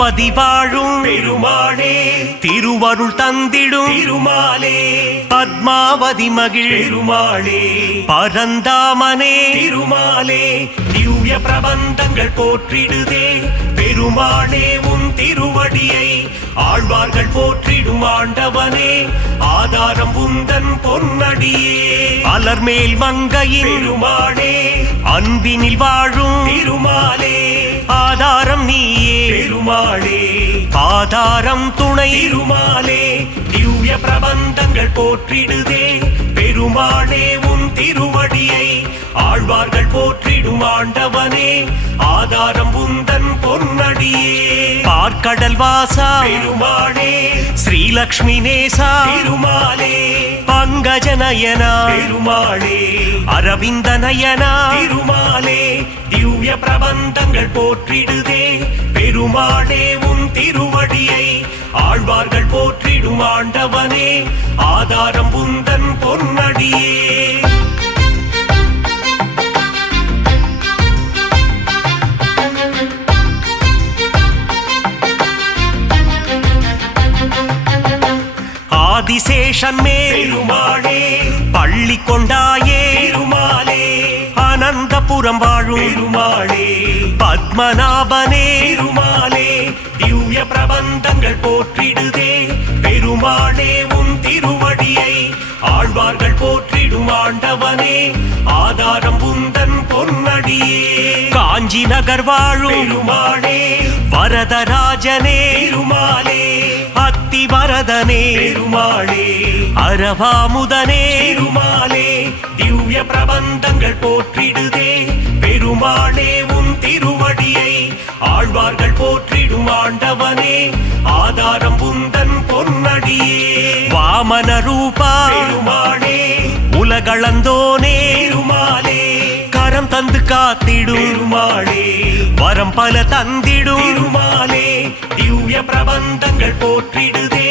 திருப்பதி வாழும் பெருமாளே திருவருள் தந்திடும் திருமாலே பத்மாவதி மகிழ் பெருமாளே பரந்தாமனே திருமாலே திவ்ய பிரபந்தங்கள் போற்றிடுதே பெருமாளே உன் திருவடியை ஆழ்வார்கள் போற்றிடும் ஆண்டவனே ஆதாரம் உந்தன் பொன்னடியே அலர்மேல் மங்கையின் பெருமாளே அன்பினில் வாழும் திருமாலே ஆதாரம் நீயே பெருமாளே ஆதாரம் துணை திருமாலே திவ்ய பிரபந்தங்கள் போற்றிடுதே பெருமாளே உன் திருவடியை ஆழ்வார்கள் போற்றிடும் ஆண்டவனே ஆதாரம் உந்தன் பொன்னடியே பார்க்கடல் வாசா பெருமாளே ஸ்ரீலக்ஷ்மி நேசா திருமாலே பங்கஜ நயனா பெருமாளே அரவிந்த நயனா திருமாலே திவ்ய பிரபந்தங்கள் போற்றிடுதே பெருமாளே உன் திருவடியை ஆழ்வார்கள் போற்றிடும் ஆண்டவனே ஆதாரம் உந்தன் பொன்னடியே ஆதிசேஷன் மேல் பெருமாளே பள்ளி கொண்டாயே திருமாலே அனந்தபுரம் வாழும் பெருமாளே பத்மநாபனே திருமாலே திவ்ய பிரபந்தங்கள் போற்றிடுதே பெருமாளே உன் திருவடியை ஆழ்வார்கள் போற்றிடும் ஆண்டவனே ஆதாரம் உந்தன் பொன்னடியே காஞ்சி நகர் வாழும் பெருமாளே வரதராஜனே திருமாலே அத்தி வரதனே பெருமாளே அரவாமுதனே திருமாலே திவ்ய பிரபந்தங்கள் போற்றிடுதே பெருமாளே உன் திருவடியை ஆழ்வார்கள் போற்றிடும் ஆண்டவனே ஆதாரம் உந்தன் பொன்னடியே வாமன ரூபா பெருமாளே உலகளந்தோனே திருமாலே கரம் தந்து காத்திடும் பெருமாளே வரம் பல தந்திடும் திருமாலே திவ்ய பிரபந்தங்கள் போற்றிடுதே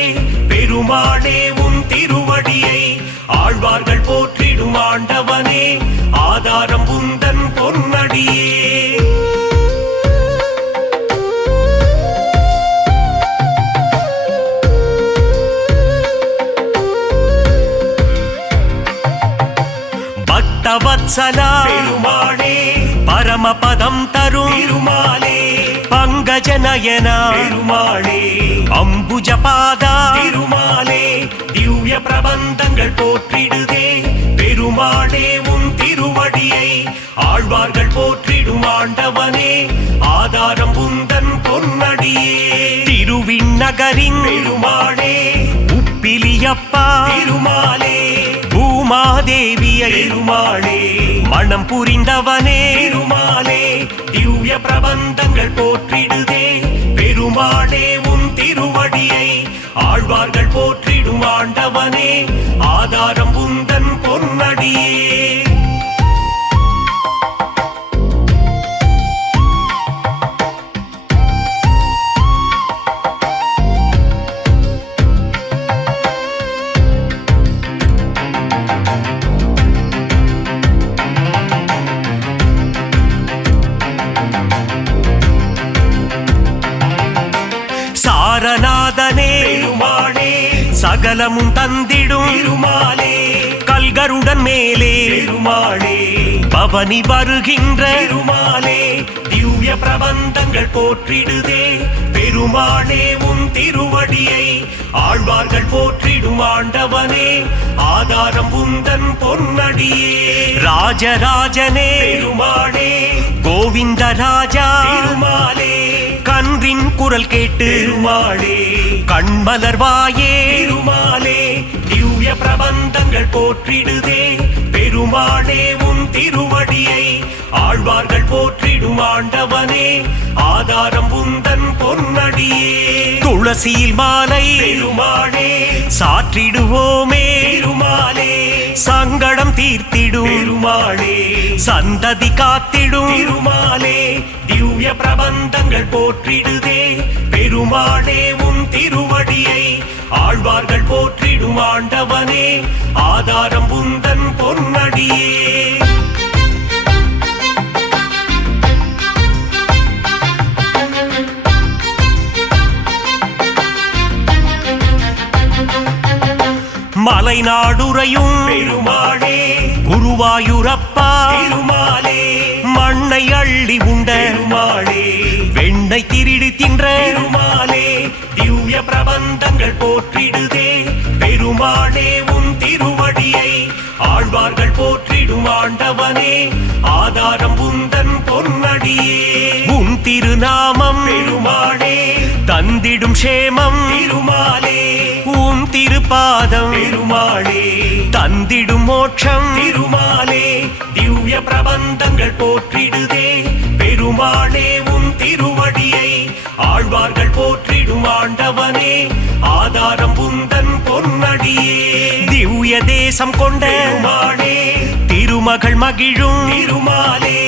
பெருமாளே உன் திருவடியை ஆழ்வார்கள் போற்றிடும் ஆண்டவனே ஆதாரம் உந்தன் பொன்னடியே பக்தவத்சலா பெருமாளே பரமபதம் தரும் திருமாலே பங்கஜ நயனா பெருமாளே அம்புஜபாதா திருமாலே திவ்ய பிரபந்தங்கள் போற்றிடுதே பெருமாளே உன் திருவடியை ஆழ்வார்கள் போற்றிடும் ஆண்டவனே ஆதாரம் உந்தன் பொன்னடியே திருவிண்ணகரின் பெருமாளே உப்பிலியப்பா திருமாலே பூமாதேவியை பெருமாளே மனம் புரிந்தவனே திருமாலே திவ்ய பிரபந்தங்கள் போற்றிடுதே பெருமாளே உன் திருவடியை ஆழ்வார்கள் போற்றிடும் ஆண்டவனே ஆதாரம் உந்தன் பொன்னடியே சாரநாதனே பெருமாளே சகலமும் தந்திடும் திருமாலே கல்கருடன் மேலே பெருமாளே பவனி வருகின்ற பெருமாலே திவ்ய பிரபந்தங்கள் போற்றிடுதே பெருமாளே உன் திருவடியை ஆழ்வார்கள் போற்றிடும் ஆண்டவனே ஆதாரம் உந்தன் பொன்னடியே ராஜராஜனே பெருமாளே கோவிந்த ராஜா திருமாலே கன்றின் குரல் கேட்டு பெருமாளே கண்மலர்வாயே திருமாலே திவ்ய பிரபந்தங்கள் போற்றிடுதே பெருமாளே உன் திருவடியை ஆழ்வார்கள் போற்றிடும் ஆண்டவனே ஆதாரம் உந்தன் பொன்னடியே துளசியில் மாலை பெருமாளே சாற்றிடுவோமே திருமாலே சங்கடம் தீர்த்திடும் பெருமாளே சந்ததி காத்திடும் திருமாலே திவ்ய பிரபந்தங்கள் போற்றிடுதே பெருமாளே உன் திருவடியை ஆழ்வார்கள் போற்றிடும் ஆண்டவனே ஆதாரம் உந்தன் பொன்னடியே மலைநாடுறையும் பெருமாளே குருவாயூரப்பா திருமாலே மண்ணை அள்ளி உண்ட பெருமாளே வெண்ணை திருடி தின்ற பெருமாளே திவ்ய பிரபந்தங்கள் போற்றிடுதே பெருமாளே உன் திருவடியை ஆழ்வார்கள் போற்றிடும் ஆண்டவனே ஆதாரம் உந்தன் பொன்னடியே உன் திருநாமம் பெருமாளே தந்திடும் சேமம் திருமாலே உன் திருப்பாதம் பெருமாளே தந்திடும் மோட்சம் திருமாலே திவ்ய பிரபந்தங்கள் போற்றிடுதே பெருமாளே உன் திருவடியை ஆழ்வார்கள் போற்றிடும் ஆண்டவனே ஆதாரம் உந்தன் பொன்னடியே திவ்ய தேசம் கொண்ட பெருமாளே திருமகள் மகிழும் திருமாலே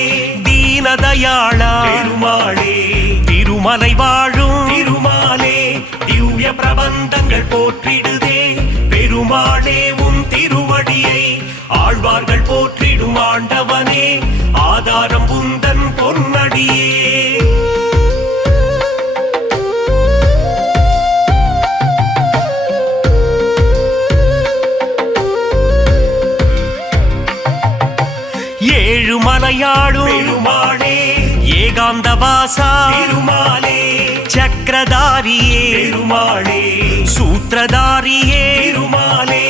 தீனதயாளா பெருமாளே திருமலை வாழும் திருமாலே திவ்ய பிரபந்தங்கள் போற்றிடுதே பெருமாளே உன் திருவடியை ஆழ்வார்கள் போற்றிடும் ஆண்டவனே ஆதாரம் உந்தன் பொன்னடியே ஏழுமலையாடும் பெருமாளே ஏகாந்தவாசா திருமாலே சக்கரதாரியே பெருமாளே சூத்திரதாரியே திருமாலே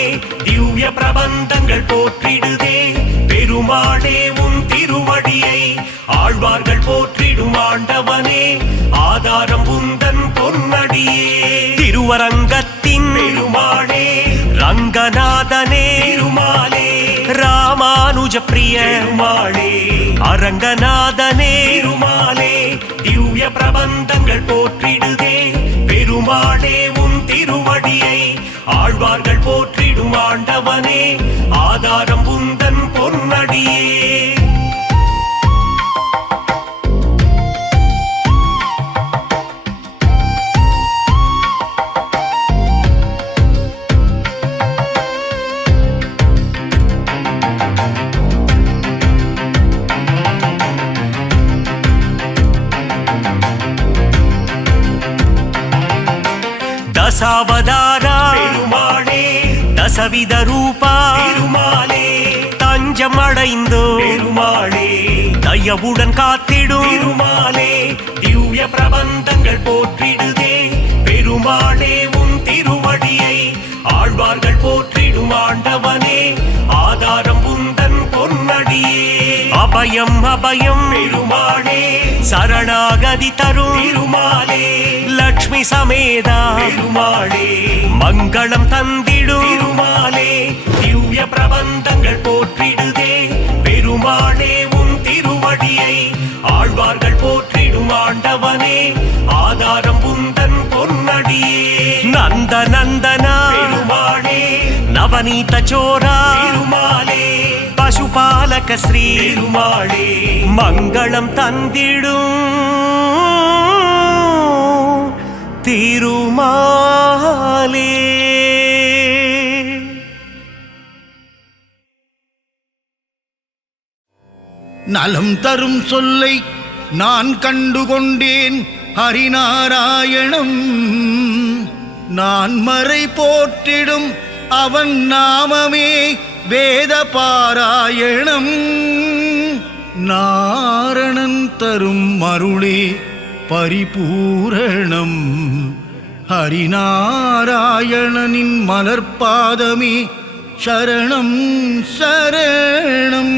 திவ்ய பிரபந்தங்கள் போற்றிடுதே பெருமாளே உன் திருவடியை ஆழ்வார்கள் போற்றிடும் ஆண்டவனே ஆதாரம் உந்தன் பொன்னடியே திருவரங்கத்தின் பெருமாளே ரங்கநாதனே திருமாலே ராமானுஜ பிரிய பெருமாளே அரங்கநாதனே திருமாலே திவ்ய பிரபந்தங்கள் போற்றிடுதே பெருமாளே உன் திருவடியை ஆழ்வார்கள் போற்றிடும் ஆண்டவனே ஆதாரம் உந்தன் பொன்னடியே தசாவதாரா பெருமாளே தசவித ரூபா திருமாலே தஞ்சம் அடைந்தோ பெருமாளே தயவுடன் காத்திடும் திருமாலே திவ்ய பிரபந்தங்கள் போற்றிடுதே பெருமாளே உன் திருவடியை ஆழ்வார்கள் போற்றிடும் ஆண்டவனே ஆதாரம் உந்தன் பொன்னடியே அபயம் அபயம் பெருமாளே சரணாகதி தரும் திருமாலே லக்ஷ்மி சமேதா பெருமாளே மங்களம் தந்திடும் திருமாலே திவ்ய பிரபந்தங்கள் போற்றிடுதே பெருமாளே உன் திருவடியை ஆழ்வார்கள் போற்றிடும் ஆண்டவனே ஆதாரம் உந்தன் பொன்னடியே நந்த நந்தனா பெருமாளே நவநீத சோரா திருமாலே பசுபாலக ஸ்ரீ பெருமாளே மங்களம் தந்திடும் திருமாலே நலம் தரும் சொல்லை நான் கண்டுகொண்டேன் ஹரிநாராயணம் நான் மறை போற்றிடும் அவன் நாமமே வேத பாராயணம் நாரணன் தரும் அருளே பரிபூரணம் ஹரிநாராயணனின் மலர்பாதமே சரணம் சரணம்.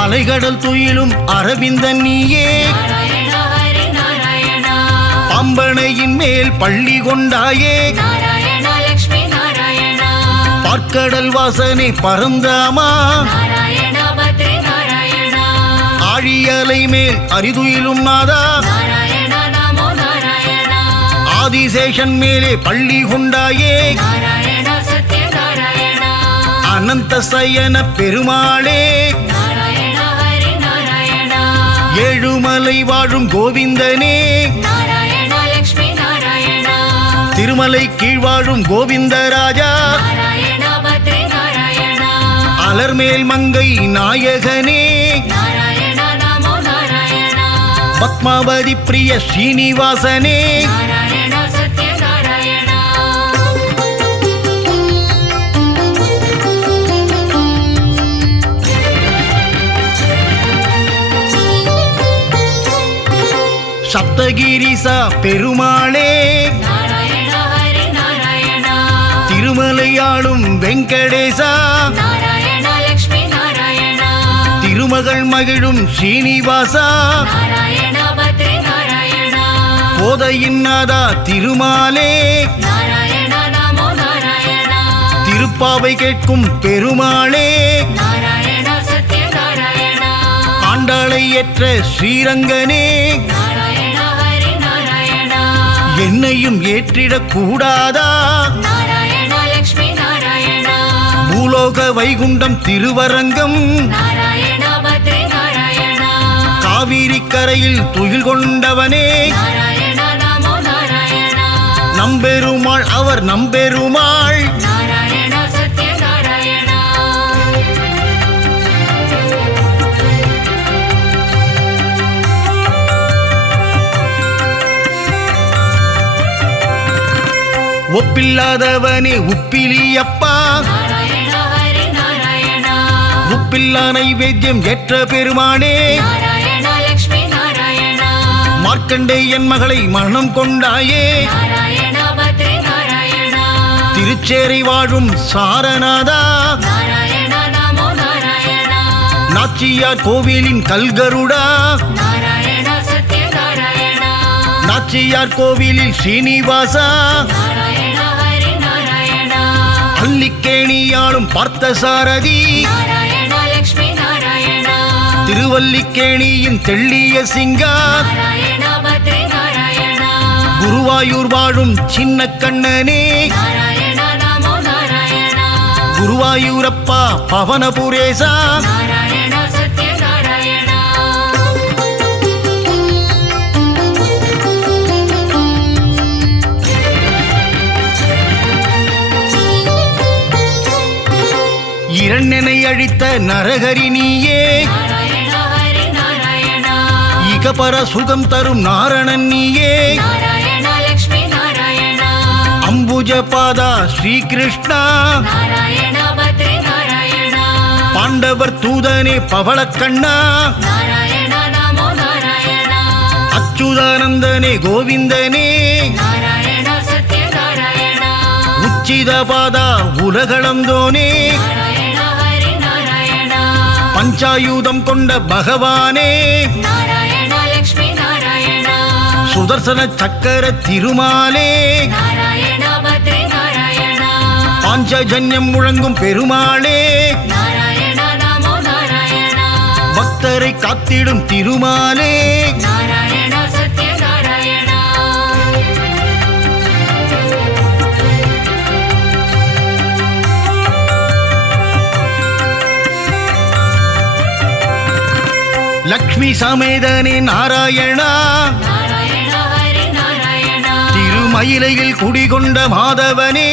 அலைகடல் துயிலும் அரவிந்தன் நீயே பம்பனையின் மேல் பள்ளி கொண்டாயே பார்க்கடல் வாசனை பரந்தாமா ஆழியலை மேல் அரிதுயிலும் நாதா ஆதிசேஷன் மேலே பள்ளி கொண்டாயே அனந்த சயன பெருமாளே ஏழுமலை வாழும் கோவிந்தனே நாராயண லக்ஷ்மி நாராயண திருமலை கீழ் வாழும் கோவிந்தராஜா நாராயண பத்ரி நாராயண அலர்மேல் மங்கை நாயகனே நாராயண நமோ நாராயண பத்மாவதி பிரிய ஸ்ரீனிவாசனே நாராயண சத்ய நாராயண சப்தகிரிசா பெருமாளே நாராயண ஹரி நாராயண திருமலையாளும் வெங்கடேசா நாராயண லக்ஷ்மி நாராயண திருமகள் மகிழும் ஸ்ரீனிவாசா நாராயண பத்ரி நாராயண போதையின் நாதா திருமாலே நாராயண நமோ நாராயண திருப்பாவை கேட்கும் பெருமாளே நாராயண சத்ய நாராயண ஆண்டாளை ஏற்ற ஸ்ரீரங்கனே நாராயண ஹரி நாராயண என்னையும் ஏற்றிடக் கூடாதா நாராயண லக்ஷ்மி நாராயண பூலோக வைகுண்டம் திருவரங்கம் நாராயண பத்ரி நாராயண காவிரி கரையில் துயில் கொண்டவனே நாராயண நமோ நாராயண நம்பெருமாள் அவர் நம்பெருமாள் நாராயண சத்ய நாராயண ஒப்பில்லாதவனே உப்பிலியப்பா நாராயண ஹரி நாராயண உப்பில்லா நைவேத்தியம் ஏற்ற பெருமானே நாராயண லக்ஷ்மி நாராயண மார்க்கண்டேயன் மகளை மனம் கொண்டாயே நாராயண பத்ரி நாராயண திருச்சேரை வாழும் சாரநாதா நாராயண நமோ நாராயண நாச்சியார் கோவிலின் கல்கருடா நாராயண சத்ய நாராயண நாச்சியார் கோவிலில் ஸ்ரீனிவாசா நாராயண ஹரி நாராயண அல்லிக்கேணியாளும் பார்த்தசாரதி நாராயண லக்ஷ்மி நாராயண திருவல்லிக்கேணியின் தெள்ளிய சிங்கா நாராயண பத்ரி நாராயண குருவாயூர் வாழும் சின்ன கண்ணனே நாராயண நமோ நாராயண குருவாயூரப்பா பவனபுரேசா நாராயண சத்ய நாராயண இரண்டனை அழித்த நரகரி நீயே நாராயண ஹரி நாராயண இகபர சுகம் தரும் நாரணன் நீயே நாராயண லக்ஷ்மி நாராயண அம்புஜ பாதா ஸ்ரீகிருஷ்ணா நாராயண பத்ரி நாராயண பாண்டவர் தூதனே பவளக்கண்ணா நாராயண நமோ நாராயண அச்சுதானந்தனே கோவிந்தனே நாராயண சத்ய நாராயண உச்சித பாதா உலகளந்தோனே நாராயண ஹரி நாராயண பஞ்சாயுதம் கொண்ட பகவானே நாராயண லக்ஷ்மி நாராயண சுதர்சன சக்கர திருமாலே நாராயண பத்ரி நாராயண பாஞ்சஜன்யம் முழங்கும் பெருமாளே நாராயண நமோ நாராயண பக்தரை காத்திடும் திருமாலே நாராயண சத்ய நாராயண லக்ஷ்மி சமேதனே நாராயணா நாராயண ஹரி நாராயண திருமயிலையில் குடிகொண்ட மாதவனே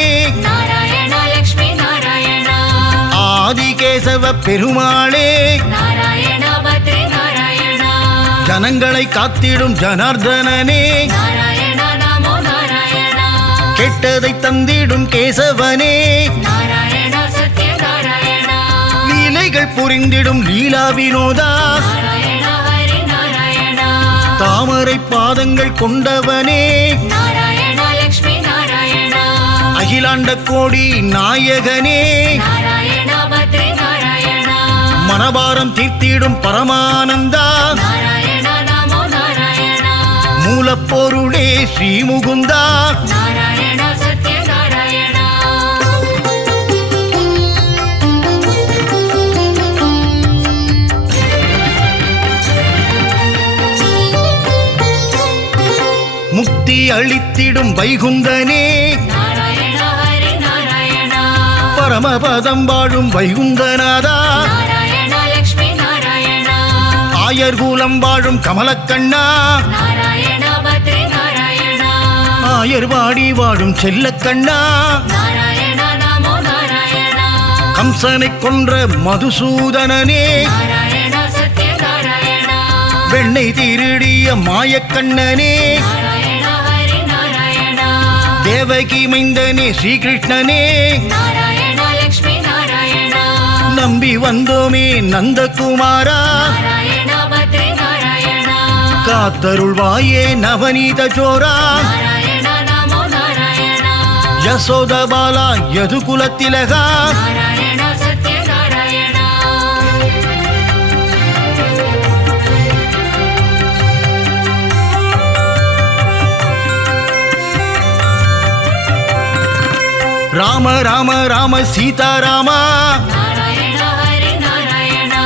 நாராயண லக்ஷ்மி நாராயண ஆதிகேசவ பெருமாளே நாராயண பத்ரி நாராயண ஜனங்களை காத்திடும் ஜனார்தனனே நாராயண நமோ நாராயண கெட்டதை தந்திடும் கேசவனே நாராயண சத்ய நாராயண லீலைகள் புரிந்திடும் லீலா வினோதா நாராயண ஹரி நாராயண தாமரை பாதங்கள் கொண்டவனே நாராயண லக்ஷ்மி நாராயண அகிலாண்ட கோடி நாயகனே நாராயண பத்ரி நாராயண மனபாரம் தீர்த்திடும் பரமானந்தா நாராயண நமோ நாராயண மூலப்பொருளே ஸ்ரீமுகுந்தா நாராயண சத்ய நாராயண முக்தி அளித்திடும் வைகுந்தனே நாராயண ஹரி நாராயண பரமபதம் வாழும் வைகுந்தநாதா நாராயண லக்ஷ்மி நாராயண ஆயர்கூலம் வாழும் கமலக்கண்ணா நாராயணா பத்ரி நாராயணா ஆயர்வாடி வாழும் செல்லக்கண்ணா நாராயணா நமோ நாராயணா கம்சனை கொன்ற மதுசூதனனே நாராயணா சத்ய நாராயணா வெண்ணை திருடிய மாயக்கண்ணனே நாராயணா ஹரி நாராயணா தேவகி மைந்தனே ஸ்ரீகிருஷ்ணனே நாராயணா லக்ஷ்மி நாராயணா நம்பி வந்தோமே நந்தகுமாரா நாராயணா பத்ரி நாராயணா காத்தருள்வாயே நவநீத சோரா நாராயணா நமோ நாராயணா யசோதபாலா யதுகுலத்திலகா நாராயணா சத்ய நாராயணா ராம ராம ராம சீதாராமா நாராயணா ஹரி நாராயணா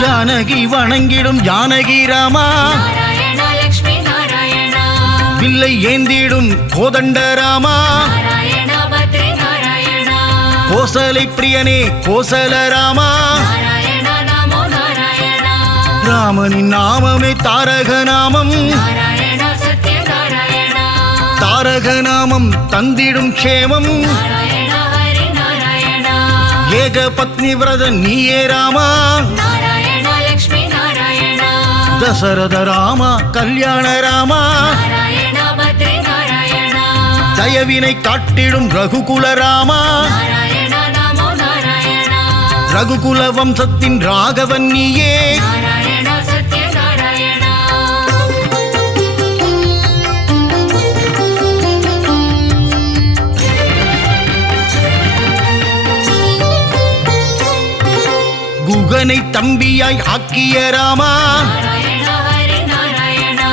ஜானகி வணங்கிடும் ஜானகி ராமா நாராயணா லக்ஷ்மி நாராயணா வில்லை ஏந்திடும் கோதண்ட ராமா நாராயணா பத்ரி நாராயணா கோசலை பிரியனே கோசல ராமா நாராயணா நமோ நாராயணா ராமனின் நாமமே தாரக நாமம் நாராயணா சத்ய நாராயணா தாரக நாமம் தந்திடும் க்ஷேமம் நாராயணா ஹரி நாராயணா ஏக பத்னி விரதன் நீயே ராமா நாராயணா லக்ஷ்மி நாராயணா தசரத ராமா கல்யாண ராமா நாராயணா பத்ரி நாராயணா தயவினை காட்டிடும் ரகுகுல ராமா நாராயணா நமோ நாராயணா ரகுகுல வம்சத்தின் ராகவன் நீயே நாராயணா சத்ய நாராயணா குகனை தம்பியாய் ஆக்கிய ராமா நாராயணா ஹரி நாராயணா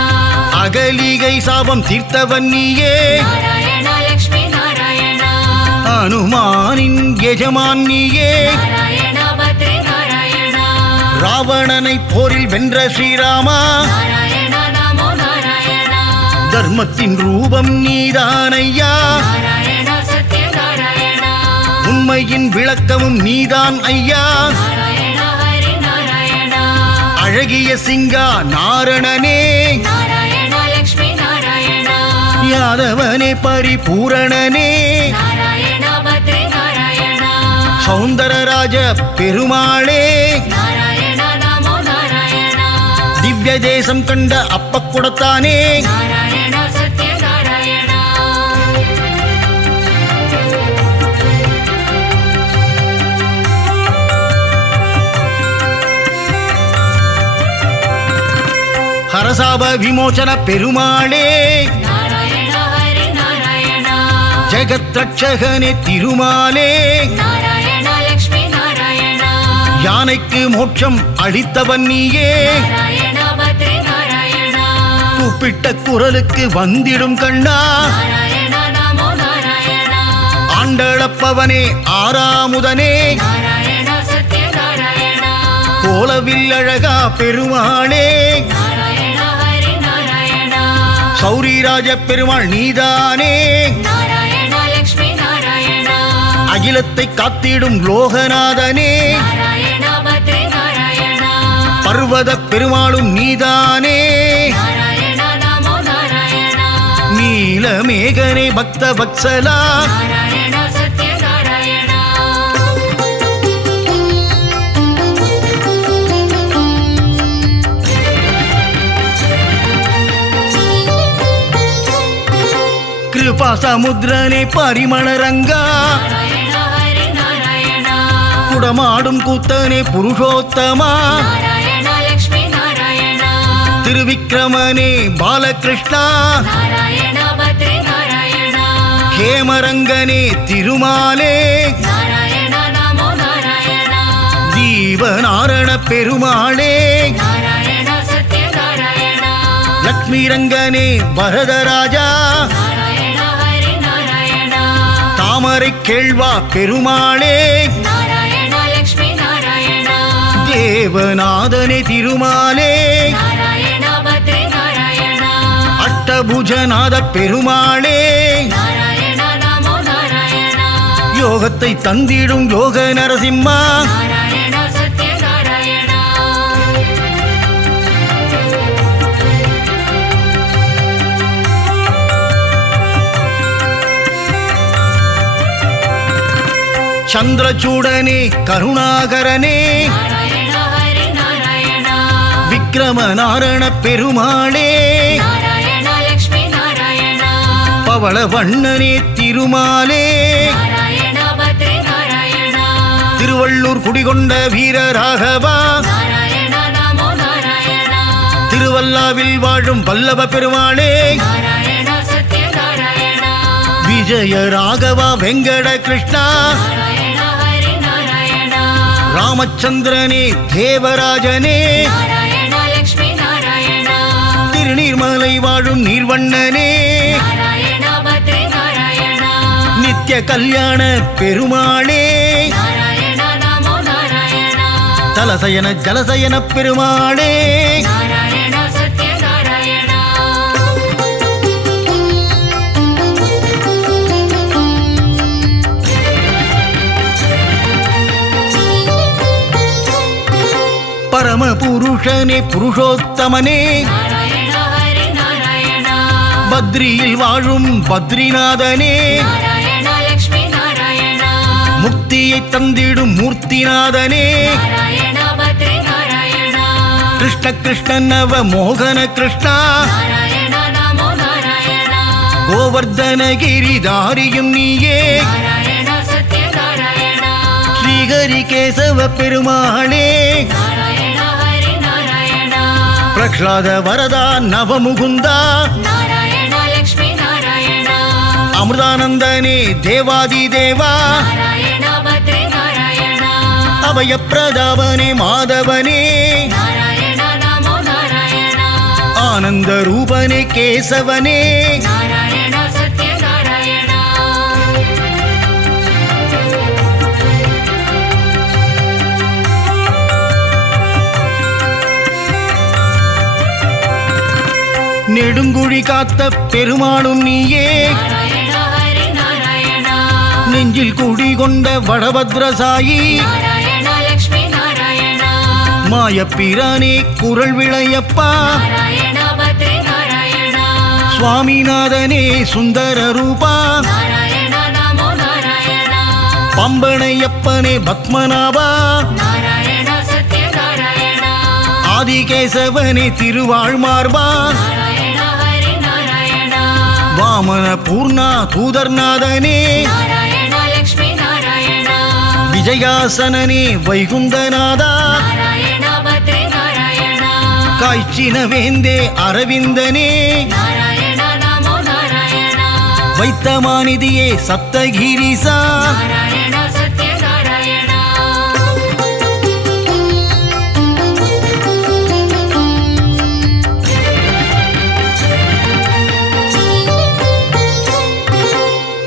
அகலிகை சாபம் தீர்த்தவன் நீயே நாராயணா லக்ஷ்மி நாராயணா அனுமானின் எஜமான் நீயே நாராயணா பத்ரி நாராயணா ராவணனை போரில் வென்ற ஸ்ரீராமா நாராயணா நமோ நாராயணா தர்மத்தின் ரூபம் நீதானையா நாராயணா சத்ய நாராயணா உண்மையின் விளக்கமும் நீதான் ஐயா நாராயணா ஹரி நாராயணா அழகிய சிங்கா நாரணனே நாராயணா லக்ஷ்மி நாராயணா யாதவனே பரிபூரணனே நாராயணா பத்ரி நாராயணா சௌந்தரராஜ பெருமாளே நாராயணா நமோ நாராயணா திவ்ய தேசம் கண்ட அப்ப குடத்தானே நாராயணா சத்ய நாராயணா நாராயணா சத்ய நாராயணா யாதவனே பரிபூரணனே சௌந்தரராஜ பெருமாளே திவ்ய தேசம் கண்ட அப்ப குடத்தானே நாராயணா ஹரசாப விமோசன பெருமாளே நாராயணா ஹரி நாராயணா ஜெகத் ரட்சகனே திருமாலே நாராயணா லக்ஷ்மி நாராயணா யானைக்கு மோட்சம் அளித்தவன் நீயே நாராயணா பத்ரி நாராயணா கூப்பிட்ட குரலுக்கு வந்திடும் கண்ணா நாராயணா நமோ நாராயணா ஆண்டளப்பவனே ஆறாமுதனே நாராயணா சத்ய நாராயணா கோலவில் அழகா பெருமாளே நாராயணா ஹரி நாராயணா சௌரிராஜ பெருமாள் நீதானே நாராயணா லக்ஷ்மி நாராயணா அகிலத்தை காத்திடும் லோகநாதனே நாராயணா பத்ரி நாராயணா பர்வத பெருமாளும் நீதானே நாராயணா நமோ நாராயணா நீலமேகனே பக்த வத்சலா நாராயணா சத்ய நாராயணா கிருபா சமுத்திரனே பரிமளரங்கா நாராயணா ஹரி நாராயணா குடமாடும் கூத்தனே புருஷோத்தமா நாராயணா லக்ஷ்மி நாராயணா திருவிக்கிரமனே பாலகிருஷ்ணா நாராயணா பத்ரி நாராயணா ஹேமரங்கனே திருமாலே நாராயணா நமோ நாராயணா ஜீவநாரண பெருமாளே நாராயணா சத்ய நாராயணா லக்ஷ்மி ரங்கனே வரதராஜா நாராயணா ஹரி நாராயணா தாமரை கேழ்வா பெருமாளே நாராயணா லக்ஷ்மி நாராயணா தேவநாதனே திருமாலே நாராயணா பத்ரி நாராயணா அஷ்டபுஜநாத பெருமாளே நாராயணா நமோ நாராயணா யோகத்தை தந்திடும் யோக நரசிம்மா நாராயணா சத்ய நாராயணா சந்திரசூடனே கருணாகரனே நாராயண ஹரி நாராயண விக்ரமநாரண பெருமாளே நாராயண லக்ஷ்மி நாராயண பவள வண்ணனே திருமாலே நாராயண பத்ரி நாராயண திருவள்ளூர் குடிகொண்ட வீரராகவா நாராயண நமோ நாராயண திருவல்லாவில் வாழும் வல்லப பெருமாளே நாராயண சத்ய நாராயண விஜய ராகவா வெங்கட கிருஷ்ணா நாராயண ஹரி நாராயண ராமச்சந்திரனே தேவராஜனே நாராயண லக்ஷ்மி நாராயண திருநீர்மலை வாழும் நீர்வண்ணனே நாராயண பத்ரி நாராயண நித்ய கல்யாண பெருமாளே நாராயண நமோ நாராயண தலசயன ஜலசயன பெருமாளே நாராயண சத்ய நாராயண பரம புருஷனே புருஷோத்தமனே நாராயண ஹரி நாராயண பத்ரியில் வாழும் பத்ரிநாதனே நாராயண லக்ஷ்மி நாராயண முக்தியை தந்திடும் மூர்த்திநாதனே நாராயண பத்ரி நாராயண கிருஷ்ண கிருஷ்ண நவ மோகன கிருஷ்ணா நாராயண நமோ நாராயண கோவர்தனகிரிதாரியும் நீயே நாராயண சத்ய நாராயண ஸ்ரீஹரி கேசவ பெருமாளே நாராயண ஹரி நாராயண பிரஹ்லாத வரதா நவமுகுந்தா நாராயண லக்ஷ்மி நாராயண அமிர்தானந்தனே தேவாதி தேவா நாராயண பத்ரி நாராயண அபயப்பிரதாபனே மாதவனே நாராயண நமோ நாராயண ஆனந்த ரூபனே கேசவனே நாராயண சத்ய நாராயண நெடுங்குழி காத்த பெருமாளும் நீயே நாராயண ஹரி நாராயண நெஞ்சில் குடிகொண்ட வடபத்ரசாயி நாராயண லக்ஷ்மி நாராயண மாயப்பிரானே குரல் விளையப்பா நாராயண பத்ரி நாராயண சுவாமிநாதனே சுந்தர ரூபா நாராயண நமோ நாராயண பம்பனையப்பனே பத்மநாபா நாராயண சத்ய நாராயண ஆதிகேசவனே திருவாழ்மார்பா நாராயண ஹரி நாராயண வாமன பூர்ணா தூதர்நாதனே நாராயண லக்ஷ்மி நாராயண விஜயாசனனே வைகுந்தநாதா நாராயண பத்ரி நாராயண காய்ச்சின வேந்தே அரவிந்தனே நாராயண நமோ நாராயண வைத்தமாநிதியே சப்தகிரிசா நாராயண சத்ய நாராயண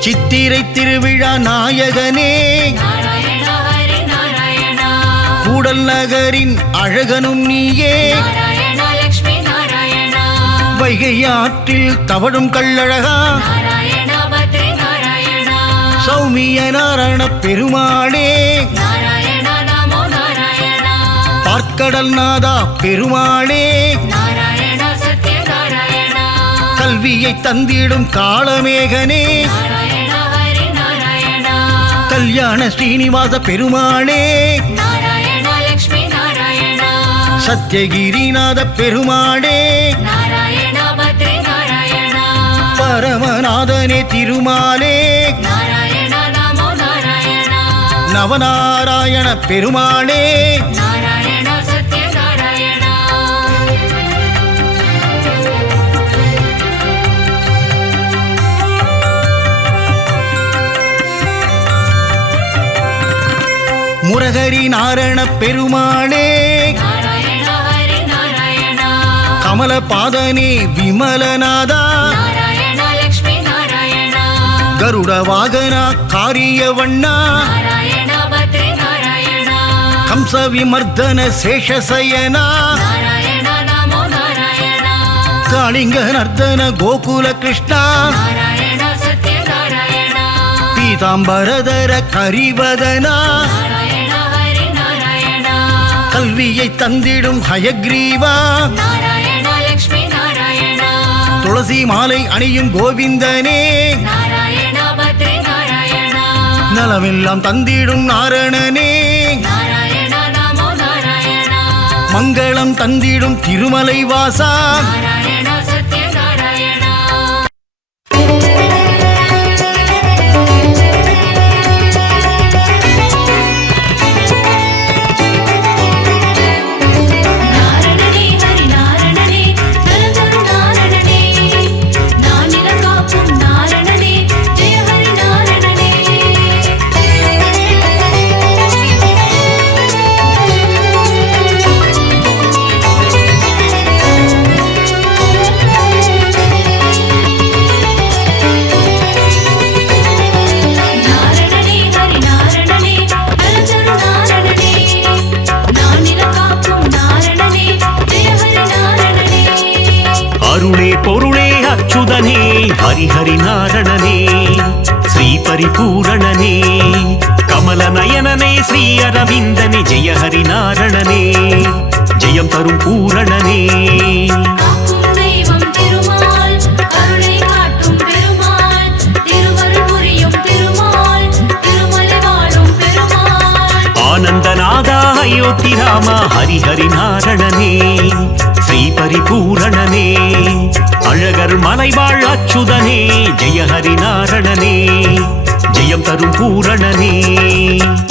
சித்திரை திருவிழா நாயகனே நாராயண ஹரி நாராயண கூடல் நகரின் அழகனும் நீயே நாராயண லக்ஷ்மி நாராயண வைகை ஆற்றில் தவழும் கள்ளழகா நாராயண பத்ரி நாராயண சௌமிய நாராயண பெருமாளே நாராயண நமோ நாராயண பார்க்கடல் நாதா பெருமாளே நாராயண சத்ய நாராயண கல்வியை தந்திடும் காளமேகனே நாராயண ஹரி நாராயண கல்யாண ஸ்ரீனிவாச பெருமாளே நாராயண லக்ஷ்மி நாராயண சத்யகிரிநாத பெருமாளே நாராயண பத்ரி நாராயண பரமநாதனே திருமாலே நாராயண நமோ நாராயண நவநாராயண பெருமாளே நாராயண சத்ய நாராயண முரகரி நாராயண பெருமாளே நாராயண ஹரி நாராயண கமலபாதனே விமலநாதா நாராயண லக்ஷ்மி நாராயண கருட வாகனா காரியவண்ணா நாராயண பத்ரி நாராயண கம்ச விமர்தன சேஷசயனா நாராயண நமோ நாராயண காளிங்க நர்தன கோகுல கிருஷ்ணா நாராயண சத்ய நாராயண பீதாம்பரதர கரிவதனா நாராயண ஹரி நாராயண கல்வியை தந்திடும் ஹயக்ரீவா நாராயண லக்ஷ்மி நாராயண துளசி மாலை அணியும் கோவிந்தனே நாராயண பத்ரி நாராயண நலமெல்லாம் தந்திடும் நாரணனே நாராயணா நமோ நாராயணா மங்களம் தந்திடும் திருமலை வாசா நாராயணா சத்ய நாராயணா நாரணனே ஹரி நாரணனே நலந்தரு நாரணனே நானிலம் காக்கும் நாரணனே ஜெய ஹரி நாரணனே நாரணனே ஹரி நாரணனே நலந்தரு நாரணனே நானிலம் காக்கும் நாரணனே ஜெய ஹரி நாரணனே அருளே பொருளே அச்சுதனே ஹரிஹரி நாரணனே ஸ்ரீ பரிபூரணனே கமல நயனனே ஸ்ரீ அரவிந்தனே ஜெய ஹரி நாரணனே ஜெயம் தரும் பூரணனே காக்கும் தெய்வம் திருமால் கருணை காட்டும் பெருமாள் திருவருள் புரியும் திருமால் திருமலை வாழும் பெருமாள் ஆனந்தநாதா அயோத்தி ராமா ஹரிஹரி நாரணனே ஸ்ரீ பரிபூரணனே அழகர் மலைவாழ் அச்சுதனே ஜெய ஹரி நாரணனே ஜெயம் தரும் பூரணனே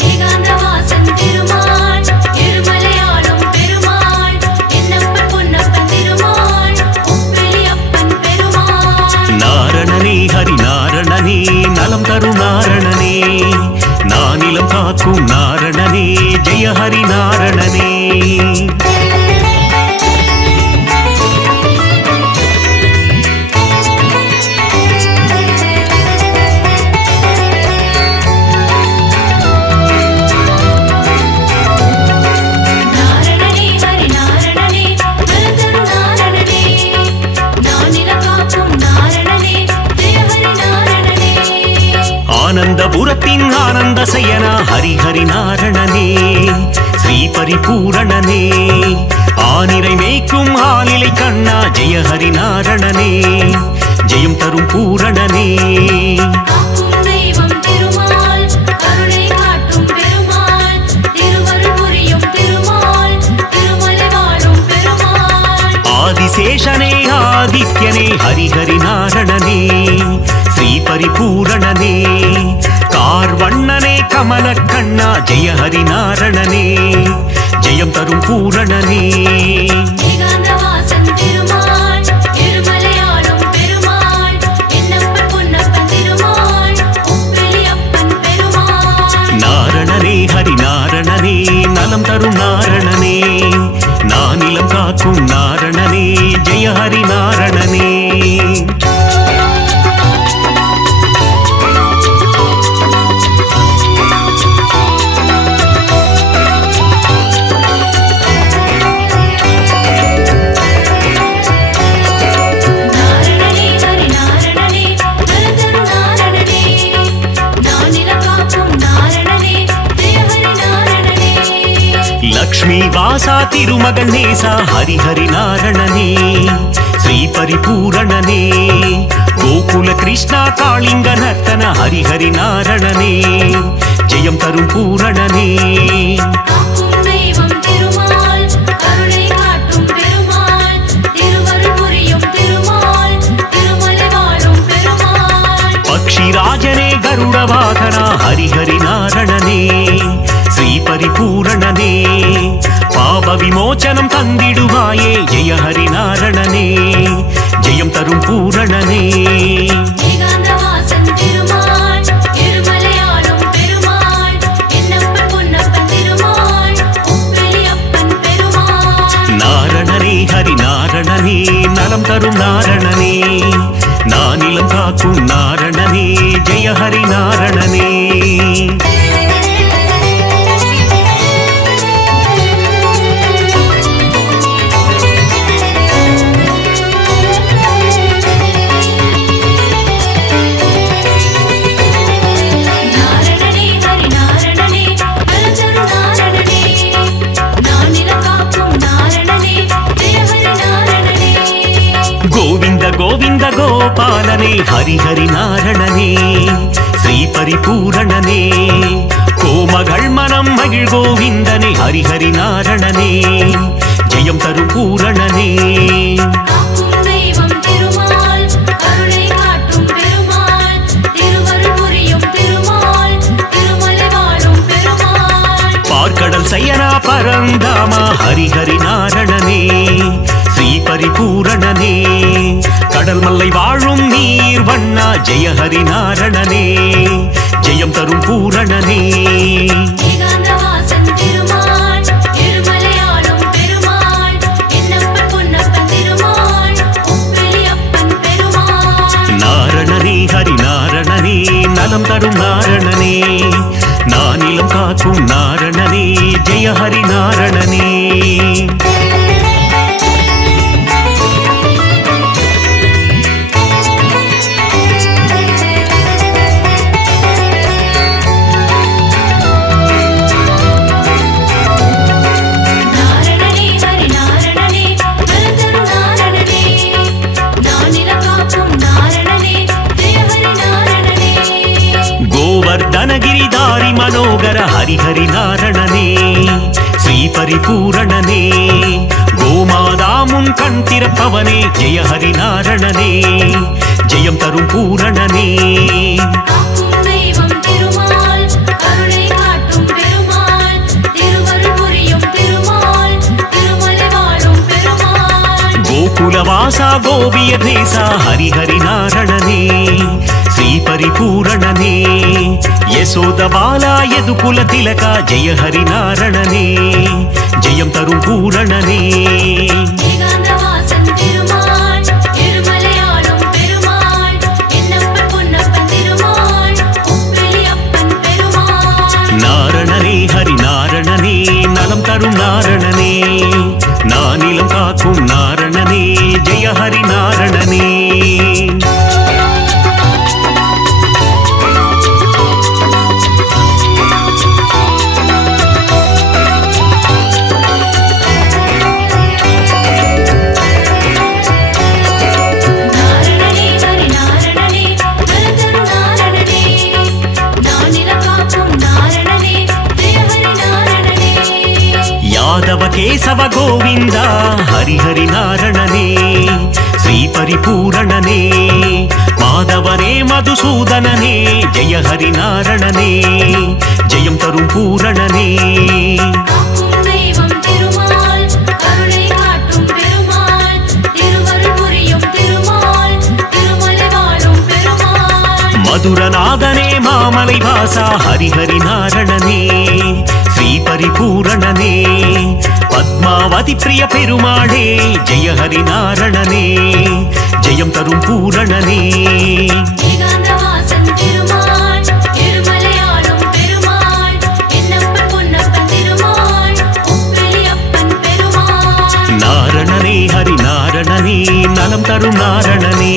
ஏகாந்தவாசன் திருமால் இருமலையாளும் பெருமாள் என்னப்பன் பொன்னப்பன் திருமால் உப்பிலியப்பன் பெருமாள் நாரணனே ஹரி நாரணனே நலம் தரும் நாரணனே நானிலம் காக்கும் நாரணனே ஜெய ஹரி நாரணனே நாரணனே ஹரி நாரணனே நலந்தரு நாரணனே நானிலம் காக்கும் நாரணனே ஜெய ஹரி நாரணனே ஆனந்தபுரத்தின் ஆனந்த சயனா ஹரிஹரி நாரணனே ஸ்ரீ பரிபூரணனே ஆனிரை மேய்க்கும் ஆலிலை கண்ணா ஜெய ஹரி நாரணனே ஜெயம் தரும் பூரணனே காக்கும் தெய்வம் திருமால் கருணை காட்டும் பெருமாள் திருவருள் புரியும் திருமால் திருமலை வாழும் பெருமாள் ஆதிசேஷனே ஆதித்யனே ஹரிஹரி நாரணனே ஸ்ரீ பரிபூரணனே கார்வண்ணனே கமல கண்ணா ஜெய ஹரி நாரணனே ஜெயம் தரும் பூரணனே ஏகாந்தவாசன் திருமால் இருமலையாளும் பெருமாள் என்னப்பன் பொன்னப்பன் திருமால் உப்பிலியப்பன் பெருமாள் நாரணனே ஹரி நாரணனே நலம் தரும் நாரணனே நானிலம் காக்கும் நாரணனே ஜெய ஹரி நாரணனே நாரணனே ஹரி நாரணனே நலந்தரு நாரணனே நானிலம் காக்கும் நாரணனே ஜெய ஹரி நாரணனே லக்ஷ்மி வாசா திருமகன் நேசா ஹரிஹரி நாரணனே ஸ்ரீ பரிபூரணனே கோகுல கிருஷ்ணா காளிங்க நர்த்தன ஹரிஹரி நாரணனே ஜெயம் தரும் பூரணனே காக்கும் தெய்வம் திருமால் கருணை காட்டும் பெருமாள் திருவருள் புரியும் திருமால் திருமலை வாழும் பெருமாள் பக்ஷிராஜனே கருட வாகனா ஹரிஹரி நாரணனே ஸ்ரீ பரிபூரணனே பாப விமோச்சனம் தந்திடுவாயே ஜெய ஹரி நாரணனே ஜெயம் தரும் பூரணனே ஏகாந்தவாசன் திருமால் இருமலையாளும் பெருமாள் என்னப்பன் பொன்னப்பன் திருமால் உப்பிலியப்பன் பெருமாள் நாரணனே ஹரி நாரணனே நலம் தரும் நாரணனே நானிலம் காக்கும் நாரணனே ஜெய ஹரி நாரணனே நாரணனே ஹரி நாரணனே நலந்தரு நாரணனே நானிலம் காக்கும் நாரணனே ஜெய ஹரி நாரணனே கோவிந்த கோவிந்த கோபால நாரணனே ஹரிஹரி நாரணனே ஸ்ரீ பரிபூரணனே கோமகள் மனம் மகிழ் கோவிந்தனே ஹரிஹரி நாரணனே ஜெயம் தரும் பூரணனே காக்கும் தெய்வம் திருமால் கருணை காட்டும் பெருமாள் திருவருள் புரியும் திருமால் திருமலை வாழும் பெருமாள் பார்க்கடல் சையனா பரந்தாமா ஹரிஹரி நாரணனே ஸ்ரீ பரிபூரணனே கடல் மல்லை வாழும் நீர் வண்ணா ஜெய ஹரி நாரணனே ஜெயம் தரும் பூரணனே ஏகாந்தவாசன் திருமால் திருமலையாளும் பெருமாள் என்னப்பன் பொன்னப்பன் திருமாள் உப்பிலியப்பன் பெருமாள் நாரணனே ஹரி நாரணனே நலம் தரும் நாரணனே நானிலம் காக்கும் நாரணனே ஜெய ஹரி நாரணனே நாரணனே ஹரி நாரணனே நலந்தரு நாரணனே நானிலம் காக்கும் நாரணனே ஜெய ஹரி நாரணனே கோவர்தனகிரிதாரி மனோகர ஹரிஹரி நாரணனே ஸ்ரீ பரிபூரணனே கோமாதாமுன் கண் திறப்பவனே ஜெய ஹரி நாரணனே ஜெயம் தரும் பூரணனே காக்கும் தெய்வம் திருமால் கருணை காட்டும் பெருமாள் திருவருள் புரியும் திருமால் திருமலை வாழும் பெருமாள் கோகுலவாசா கோபிய தேசா ஹரிஹரி நாரணனே ஸ்ரீ பரிபூரணனே யசோத பாலா யதுகுல திலகா ஜெய ஹரி நாரணனே ஜெயம் தரும் பூரணனே ஏகாந்தவாசன் திருமால் திருமலையாளும் பெருமாள் என்னப்பன் பொன்னப்பன் திருமாள் உப்பிலியப்பன் பெருமாள் நாரணனே ஹரி நாரணனே நலம் தரும் நாரணனே நானிலம் காக்கும் நாரணனே ஜெய ஹரி நாரணனே நாரணனே ஹரி நாரணனே நலந்தரு நாரணனே நானிலம் காக்கும் நாரணனே ஜெய ஹரி நாரணனே யாதவ கேசவ கோவிந்தா ஹரிஹரி நாரணனே ஸ்ரீ பரிபூரணனே மாதவனே மதுசூதனனே ஜெய ஹரி நாரணனே ஜெயம் தரும் பூரணனே காக்கும் தெய்வம் திருமால் கருணை காட்டும் பெருமாள் திருவருள் புரியும் திருமால் திருமலை வாழும் பெருமாள் மதுரநாதனே மாமலை வாசா ஹரிஹரி நாரணனே ஸ்ரீ பரிபூரணனே பத்மாவதி பிரிய பெருமாளே ஜெய ஹரி நாரணனே ஜெயம் தரும் பூரணனே ஏகாந்தவாசன் திருமால் திருமலையாளும் பெருமாள் என்னப்பன் பொன்னப்பன் திருமாள் உப்பிலியப்பன் பெருமாள் நாரணனே ஹரி நாரணனே நலம் தரும் நாரணனே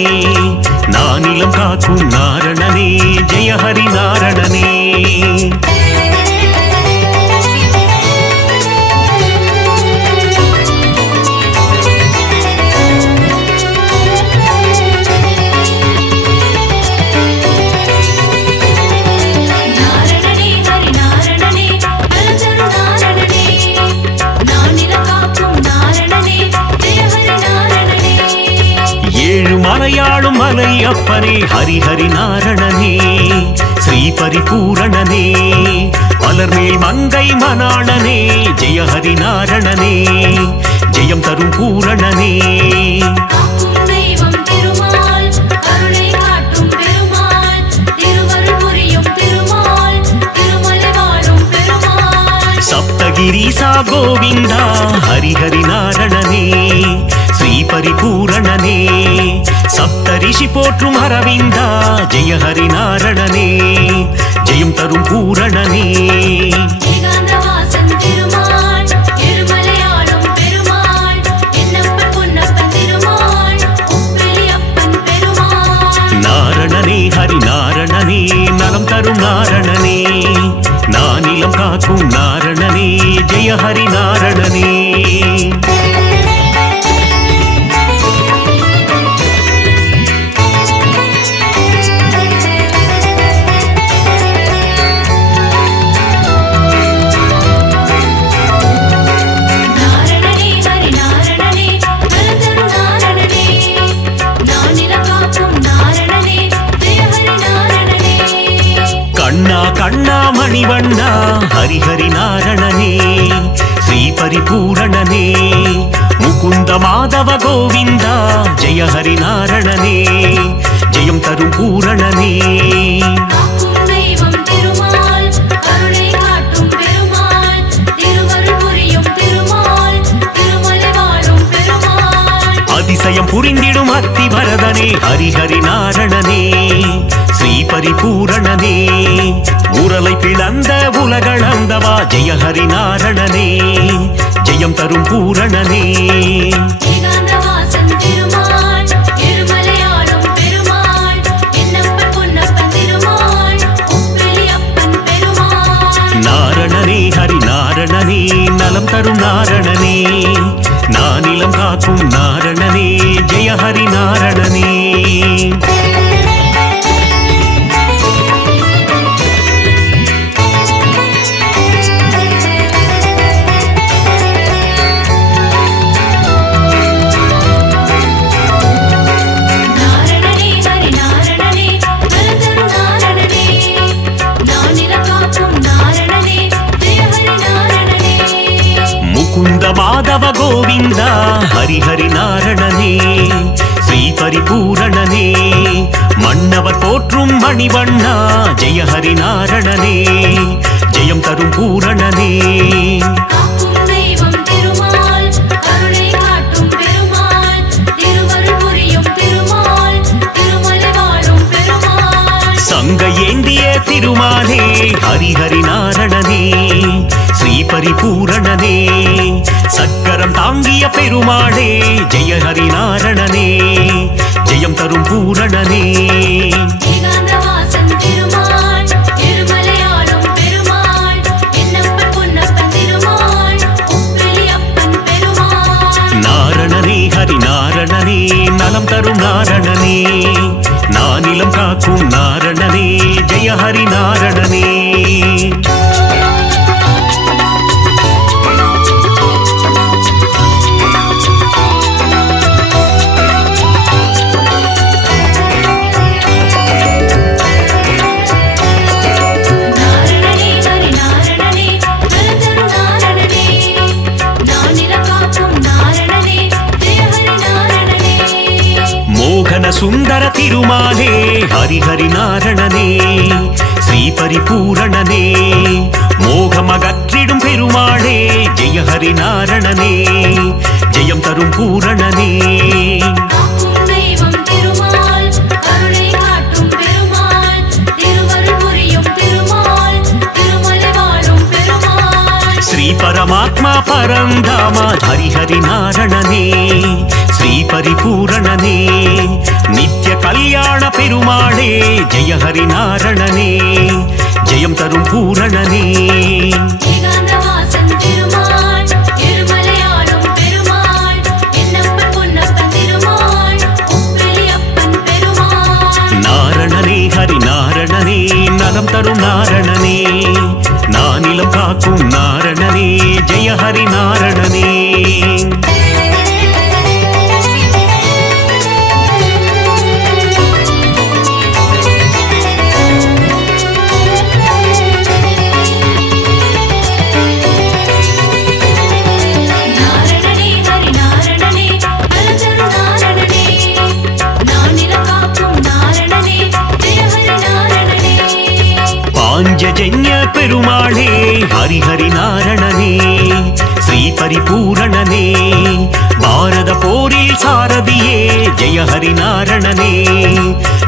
நானிலம் காக்கும் நாரணனே ஜெய ஹரி நாரணனே நாரணனே ஹரி நாரணனே நலந்தரு நாரணனே நானிலம் காக்கும் நாரணனே ஜெய ஹரி நாரணனே ஏழு மலையாளும் மலை அப்பனே ஹரிஹரி நாரணனே ஸ்ரீ பரிபூரணனே மலர்மேல் மங்கை மணாளனே ஜெய ஹரி நாரணனே ஜெயம் தரும் பூரணனே காக்கும் தெய்வம் திருமால் கருணை காட்டும் பெருமாள் திருவருள் புரியும் திருமால் திருமலை வாழும் பெருமாள் சப்தகிரீசா கோவிந்தா ஹரிஹரி நாரணனே ஸ்ரீ பரிபூரணனே சப்தரிஷி போற்றும் அரவிந்தா ஜெய ஹரி நாரணனே ஜெயம் தரும் பூரணனே ஏகாந்தவாசன் திருமால் திருமலையாளும் பெருமாள் என்னப்பன் பொன்னப்பன் திருமாள் உப்பிலியப்பன் பெருமாள் நாரணனே ஹரி நாரணனே நலம் தரும் நாரணனே நானிலம் காக்கும் நாரணனே ஜெய ஹரி நாரணனே மணிவண்ணா ஹரிஹரி நாரணனே ஸ்ரீ பரிபூரணனே முகுந்த மாதவ கோவிந்தா ஜெய ஹரி நாரணனே ஜெயம் தரும் பூரணனே காக்கும் தெய்வம் திருமால் கருணை காட்டும் பெருமாள் திருவருள் புரியும் திருமால் திருமலை வாழும் பெருமாள் அதிசயம் புரிந்திடும் அத்திவரதனே ஹரிஹரி நாரணனே ஸ்ரீ பரிபூரணனே ஊரலை பிளந்த உலகளந்தவா ஜெய ஹரி நாரணனே ஜெயம் தரும் பூரணனே ஏகாந்தவாசன் திருமால் எருமலையாளும் பெருமாள் என்னப்பன் பொன்னப்பன் திருமால் உப்பிலி அப்பன் பெருமாள் நாரணனே ஹரி நாரணனே நலம் தரும் நாரணனே நானிலம் காக்கும் நாரணனே ஜெய ஹரி நாரணனே நாரணனே ஹரி நாரணனே நலந்தரு நாரணனே நானிலம் காக்கும் நாரணனே ஜெய ஹரி நாரணனே முகுந்த மாதவ கோவிந்தா ஹரிஹரி நாரணனே ஸ்ரீ பரிபூரணனே மன்னவர் போற்றும் மணிவண்ணா ஜெய ஹரி நாரணனே ஜெயம் தரும் பூரணனே காக்கும் தெய்வம் திருமால் கருணை காட்டும் பெருமாள் திருவருள் புரியும் திருமால் திருமலை வாழும் பெருமாள் சங்க ஏந்திய திருமாலே ஹரிஹரி நாரணனே ஸ்ரீ பரிபூரணனே சக்கரம் தாங்கிய பெருமாளே ஜெய ஹரி நாரணனே ஜெயம் தரும் பூரணனே ஏகாந்தவாசன் திருமால் எருமலையாளும் பெருமாள் என்னப்பன் பொன்னப்பன் திருமால் உப்பிலி அப்பன் பெருமாள் நாரணனே ஹரி நாரணனே நலம் தரும் நாரணனே நானிலம் காக்கும் நாரணனே ஜெய ஹரி நாரணனே நாரணனே ஹரி நாரணனே நலந்தரு நாரணனே நானிலம் காக்கும் நாரணனே ஜெய ஹரி நாரணனே மோகன சுந்தர திருமாலே ஹரிஹரி நாரணனே ஸ்ரீ பரிபூரணனே மோகமகற்றிடும் பெருமாளே ஜெய ஹரி நாரணனே ஜெயம் தரும் பூரணனே காக்கும் தெய்வம் திருமால் கருணை காட்டும் பெருமாள் திருவருள் புரியும் திருமால் திருமலை வாழும் பெருமாள் ஸ்ரீ பரமாத்மா பரந்தாமா ஹரிஹரி நாரணனே ஸ்ரீ பரிபூரணனே நித்ய கல்யாண பெருமாளே ஜெய ஹரி நாரணனே ஜெயம் தரும் பூரணனே ஏகாந்தவாசன் திருமால் எருமலையாளும் பெருமாள் என்னப்பன் பொன்னப்பன் திருமால் உப்பிலி அப்பன் பெருமாள் நாரணனே ஹரி நாரணனே நலம் தரும் நாரணனே நானிலம் காக்கும் நாரணனே ஜெய ஹரி நாரணனே நாரணனே ஹரி நாரணனே நலந்தரு நாரணனே நானிலம் காக்கும் நாரணனே ஜெய ஹரி நாரணனே பாஞ்சஜன்ய பெருமாளே ஹரிஹரி நாரணனே ஸ்ரீ பரிபூரணனே பாரத போரில் சாரதியே ஜெய ஹரி நாரணனே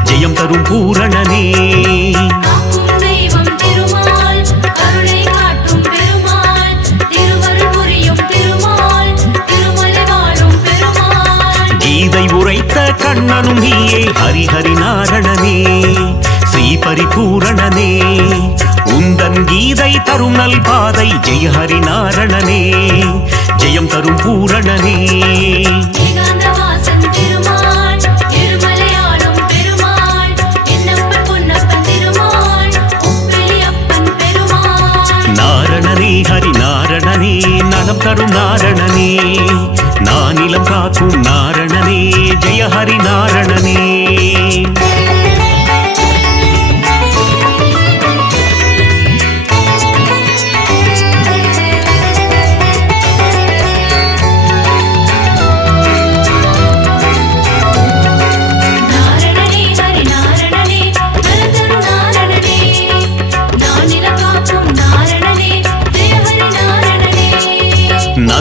ஜெயம் தரும் பூரணனே காக்கும் தெய்வம் திருமால் கருணை காட்டும் பெருமாள் திருவருள் புரியும் திருமால் திருமலை வாழும் பெருமாள் கீதை உரைத்த கண்ணனும் நீயே ஹரிஹரி நாரணனே ஸ்ரீ பரிபூரணனே உந்தன் கீதை தரும் நல் பாதை ஜெய ஹரி நாரணனே ஜெயம் தரும் பூரணனே ஏகாந்தவாசன் திருமால் எருமலையாளும் பெருமாள் என்னப்பன் பொன்னப்பன் திருமால் உப்பிலி அப்பன் பெருமாள் நாரணனே ஹரி நாரணனே நலம் தரும் நாரணனே நானிலம் காக்கும் நாரணனே ஜெய ஹரி நாரணனே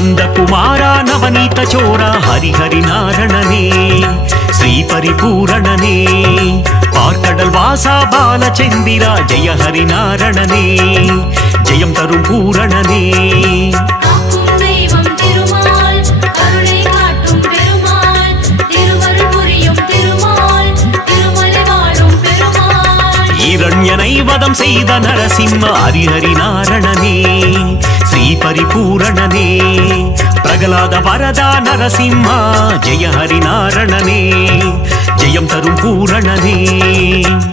ನಂದಕುಮಾರ ನವನೀತ ಚೋರ ಹರಿಹರಿ ನಾರಣನೇ ಶ್ರೀ ಪರಿಪೂರಣನೇ பார்க்கடல் வாசா பாலச்சந்திரா ஜெய ஹரிநாரணனே ஜெயம் தரும் பூரணனே காக்கும் தெய்வம் திருமால் கருணை காட்டும் பெருமாள் திருவருள் புரியும் திருமால் திருமலை வாழும் பெருமாள் இரண்யனை வதம் செய்த நரசிம்ம ஹரிஹரி நாரணனே ஸ்ரீ பரிபூரணனே பிரகலாத வரதா நரசிம்மா ஜெய ஹரிநாரணனே ஜெயம் தரும் பூரணனே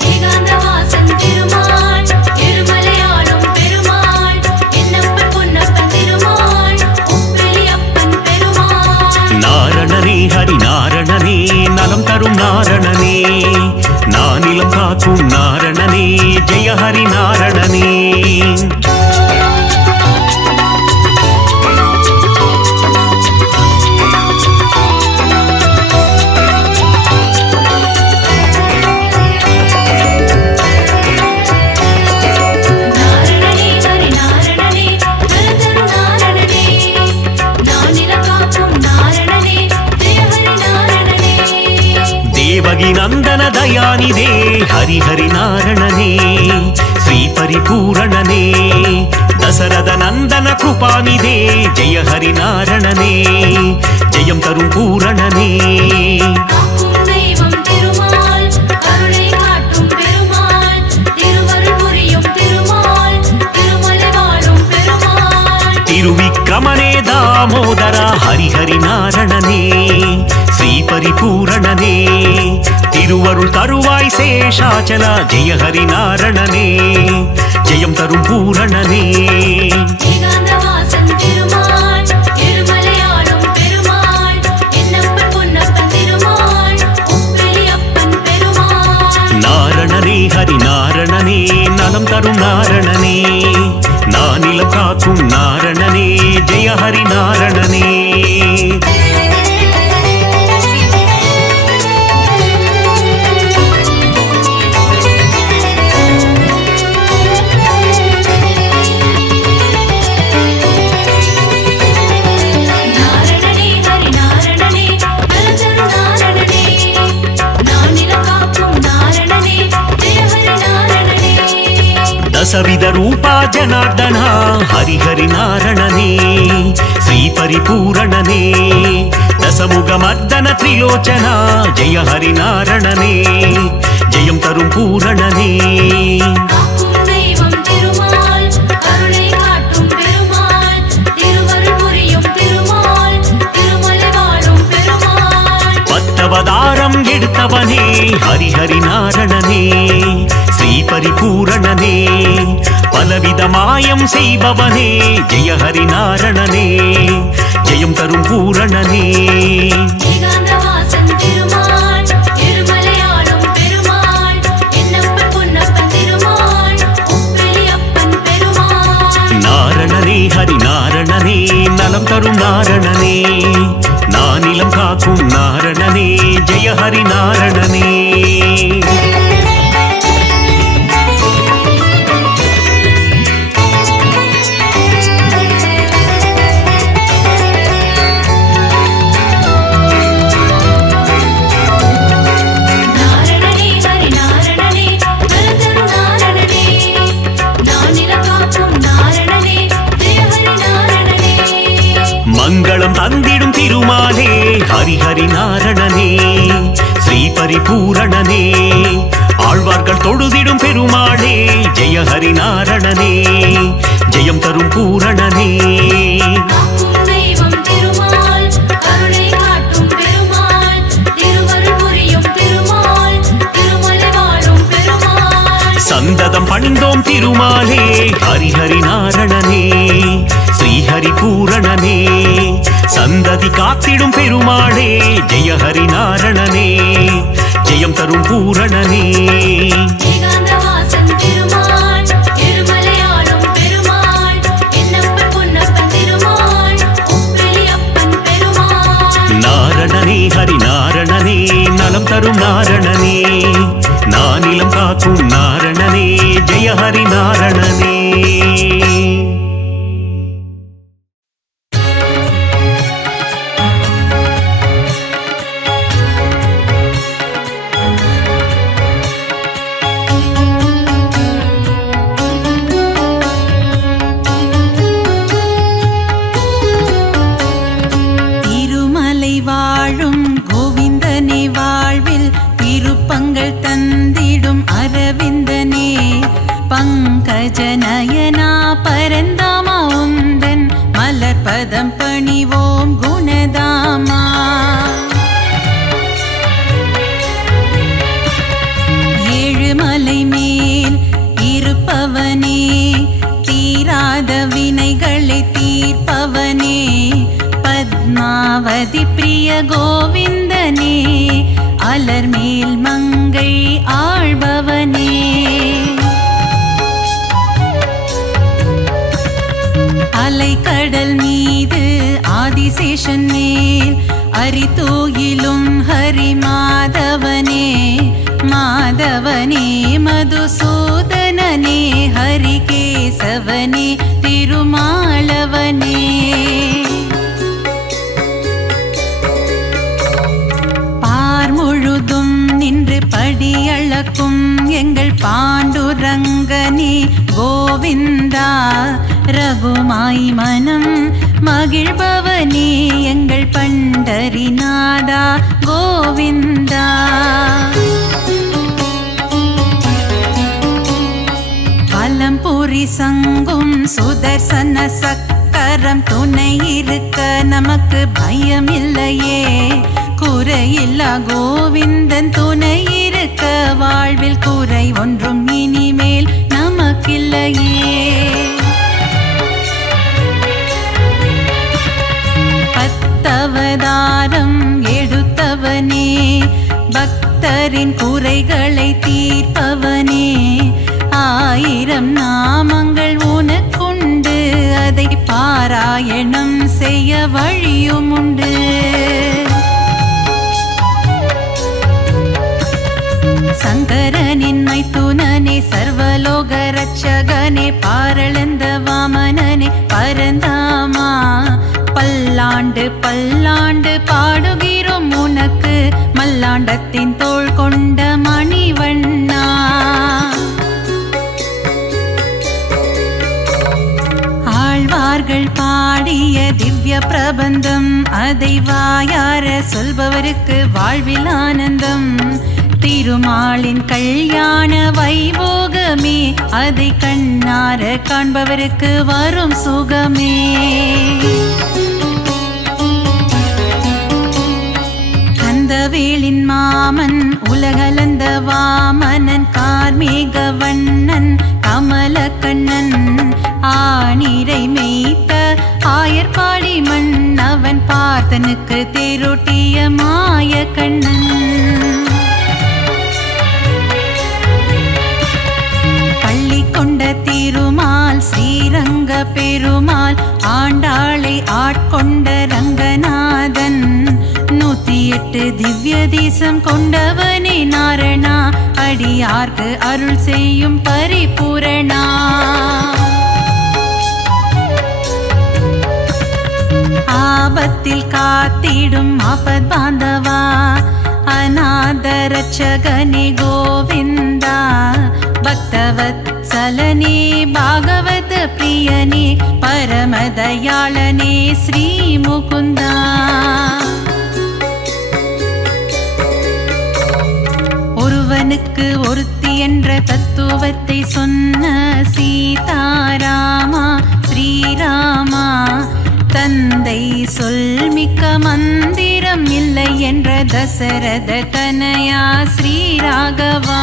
ஏகாந்தவாசன் திருமால் இருமலையாளும் பெருமாள் என்னப்பன் பொன்னப்பன் திருமாள் உப்பிலி அப்பன் பெருமாள் நாரணனே ஹரி நாரணனே நலம் தரும் நாரணனே நானிலம் காக்கும் நாரணனே ஜெய ஹரி நாரணனே நாரணனே ஹரி நாரணனே நலந்தரு நாரணனே நானிலம் காக்கும் நாரணனே ஜெய ஹரி நாரணனே தேவகி நந்தன தயாநிதே ஹரிஹரி நாரணனே ஸ்ரீ பரிபூரணனே தசரத நந்தன கிருபாநிதே ஜெய ஹரி நாரணனே ஜெயம் தரும் பூரணனே காக்கும் தெய்வம் திருமால் கருணை காட்டும் பெருமாள் திருவருள் புரியும் திருமால் திருமலை வாழும் பெருமாள் திருவிக்கிரமனே தாமோதரா ஹரிஹரி நாரணனே ஸ்ரீ பரிபூரணனே திருவருள் தருவாய் சேஷாச்சலா ஜெய ஹரி நாரணனே ஜெயம் தரும் பூரணனே ஏகாந்தவாசன் திருமால் இருமலையாளும் பெருமாள் என்னப்பன் பொன்னப்பன் திருமாள் உப்பிலி அப்பன் பெருமாள் நாரணனே ஹரி நாரணனே நலம் தரும் நாரணனே நானிலம் காக்கும் நாரணனே ஜெய ஹரி நாரணனே நாரணனே ஹரி நாரணனே நலந்தரு நாரணனே நானிலம் காக்கும் நாரணனே ஜெய ஹரி நாரணனே ದಸವಿಧ ರೂಪ ಜನಾರ್ದನ ಹರಿಹರಿ ನಾರಣನೇ ಶ್ರೀ ಪರಿಪೂರಣನೇ ದಸಮುಗ ಮರ್ದನ ತ್ರಿಲೋಚನ ಜಯ ಹರಿ ನಾರಣನೇ ಜಯಂ ತರುಂ பூரணனே காக்கும் தெய்வம் திருமால் கருணை காட்டும் பெருமாள் திருவருள் புரியும் திருமால் திருமலை வாழும் பெருமாள் பத்தவதாரம் எடுத்தவனே ஹரிஹரி நாரணனே ஸ்ரீ பரிபூரணனே பலவித மாயம் செய்பவனே ஜெய ஹரி நாரணனே ஜெயம் தரும் பூரணனே ஏகாந்தவாசன் திருமால் இருமலையாளும் பெருமாள் என்னப்பன் பொன்னப்பன் திருமாள் உப்பிலி அப்பன் பெருமாள் நாரணனே ஹரி நாரணனே நலம் தரும் நாரணனே நானிலம் காக்கும் நாரணனே ஜெய ஹரி நாரணனே நாரணனே ஹரி நாரணனே நலந்தரு நாரணனே நானிலம் காக்கும் நாரணனே ஜெய ஹரி நாரணனே மங்களம் தந்திடும் திருமாலே ஹரிஹரி நாரணனே ஸ்ரீ பரிபூரணனே ஆழ்வார்கள் தொழுதிடும் பெருமாளே ஜெய ஹரி நாரணனே ஜெயம் தரும் பூரணனே காக்கும் தெய்வம் திருமால் கருணை காட்டும் பெருமாள் திருவருள் புரியும் திருமால் திருமலை வாழும் பெருமாள் சந்ததம் பணிந்தோம் திருமாலே ஹரிஹரி நாரணனே ஸ்ரீஹரி பூரணனே சந்ததி காத்திடும் பெருமாளே ஜெய ஹரி நாரணனே ஜெயம் தரும் பூரணனே ஏகாந்தவாசன் திருமால் இருமலையாளும் பெருமாள் என்னப்பன் பொன்னப்பன் திருமாள் உப்பிலி அப்பன் பெருமாள் நாரணனே ஹரி நாரணனே நலம் தரும் நாரணனே நானிலம் காக்கும் நாரணனே ஜெய ஹரி நாரணனே அதிப்பிரிய கோவிந்தனே அலர்மேல் மங்கை ஆள்பவனே அலைக்கடல் மீது ஆதிசேஷன் மேல் அரிதூயிலும் ஹரி மாதவனே மாதவனே மதுசூதனனே ஹரிகேசவனே திருமாலவனே பார் முழுதும் நின்று படியளக்கும் எங்கள் பாண்டுரங்கனே கோவிந்தா ரகுமாய் மனம் மகிழ்பவனே எங்கள் பண்டரிநாதா கோவிந்தா பலம்புரி சங்கும் சுதர்சன சக்கரம் துணை இருக்க நமக்கு பயமில்லையே குறையில்லா கோவிந்தன் துணை இருக்க வாழ்வில் குறை ஒன்றும் இனிமேல் நமக்கில்லையே அவதாரம் எடுத்தவனே பக்தரின் குறைகளை தீர்ப்பவனே 1000 நாமங்கள் உனக்குண்டு அதை பாராயணம் செய்ய வழியும் உண்டு சங்கரனின் மைத்துனனே சர்வலோக ரட்சகனே பாரளந்த வாமனனே பரந்தாமா பல்லாண்டு பல்லாண்டு பாடுகிறோம் உனக்கு மல்லாண்டத்தின் தோள் கொண்ட மணிவண்ணா ஆழ்வார்கள் பாடிய திவ்ய பிரபந்தம் அதை வாயார சொல்பவருக்கு வாழ்வில் ஆனந்தம் திருமாலின் கல்யாண வைபோகமே அதை கண்ணார காண்பவருக்கு வரும் சுகமே கந்தவேலின் மாமன் உலகளந்த வாமனன் கார்மேக வண்ணன் கமல கண்ணன் ஆணிரை மேய்த்த ஆயர்பாடி மன்னவன் பார்த்தனுக்கு தேரோட்டிய மாய கண்ணன் பள்ளி கொண்ட திருமால் ஸ்ரீரங்க பெருமாள் ஆண்டாளை ஆட்கொண்ட ரங்கநாதன் 108 திவ்ய தேசம் கொண்டவனே நாரணா அடியார்க்கு அருள் செய்யும் பரிபூரணா ஆபத்தில் காத்திடும் ஆபத் பாந்தவா அநாத ரட்சகனே கோவிந்தா பக்தவத்சலனே பாகவத பிரியனே பரமதயாளனே ஸ்ரீ முகுந்தா ஒருவனுக்கு ஒருத்தி என்ற தத்துவத்தை சொன்ன சீதாராமா ஸ்ரீராமா தந்தை சொல்மிக்க மந்திரம் இல்லை என்ற தசரத தனயா ஸ்ரீராகவா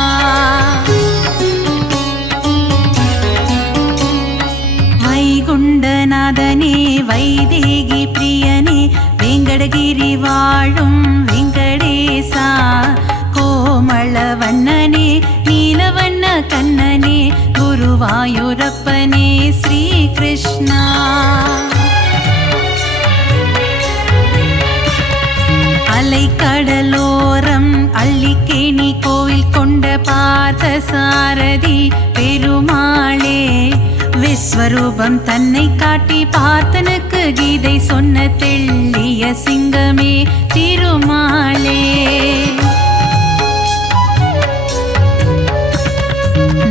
வைகுண்டநாதனே வைதேகி பிரியனே வெங்கடகிரி வாழும் வெங்கடேசா கோமளவண்ணனே நீலவண்ண கண்ணனே குருவாயூரப்பனே ஸ்ரீ கிருஷ்ணா அலைக்கடலோரம் அள்ளிக்கேணி கோவில் கொண்ட பார்த்த சாரதி பெருமாளே விஸ்வரூபம் தன்னை காட்டி பார்த்தனுக்கு கீதை சொன்ன தெள்ளிய சிங்கமே திருமாளே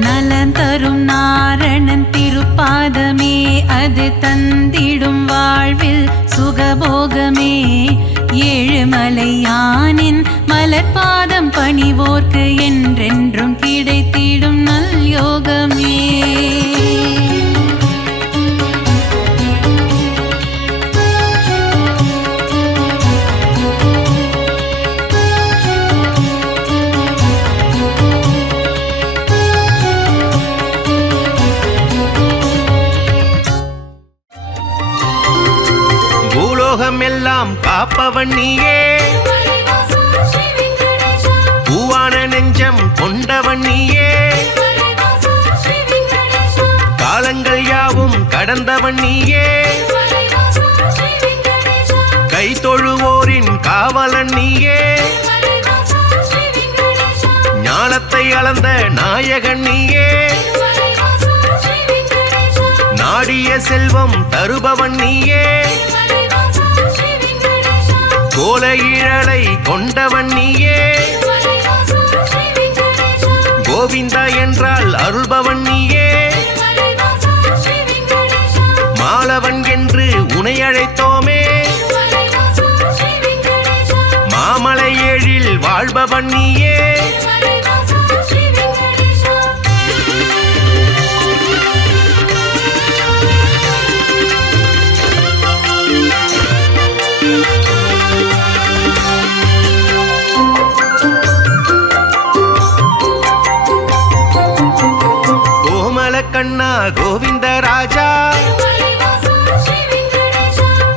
நலம் தரும் நாரணன் திருப்பாதமே அது தந்திடும் வாழ்வில் சுகபோகமே ஏழுமலையானின் மலர்பாதம் பணிவோர்க்கு என்றென்றும் கிடைத்திடும் நல் யோகமே பூலோகம் எல்லாம் காப்ப காப்பவன் நீயே பூவான நெஞ்சம் கொண்டவன் நீயே காலங்கள் யாவும் கடந்தவன் நீயே கை தொழுவோரின் காவலன் நீயே ஞானத்தை அளந்த நாயகன் நீயே நாடிய செல்வம் தருபவன் நீயே கோல இழலை கொண்டவன் நீயே கோவிந்தா என்றால் அருள்பவன் நீயே மாலவன் என்று உனை அழைத்தோமே மாமலை ஏழில் வாழ்பவன் நீயே கண்ணா கோவிந்த ராஜா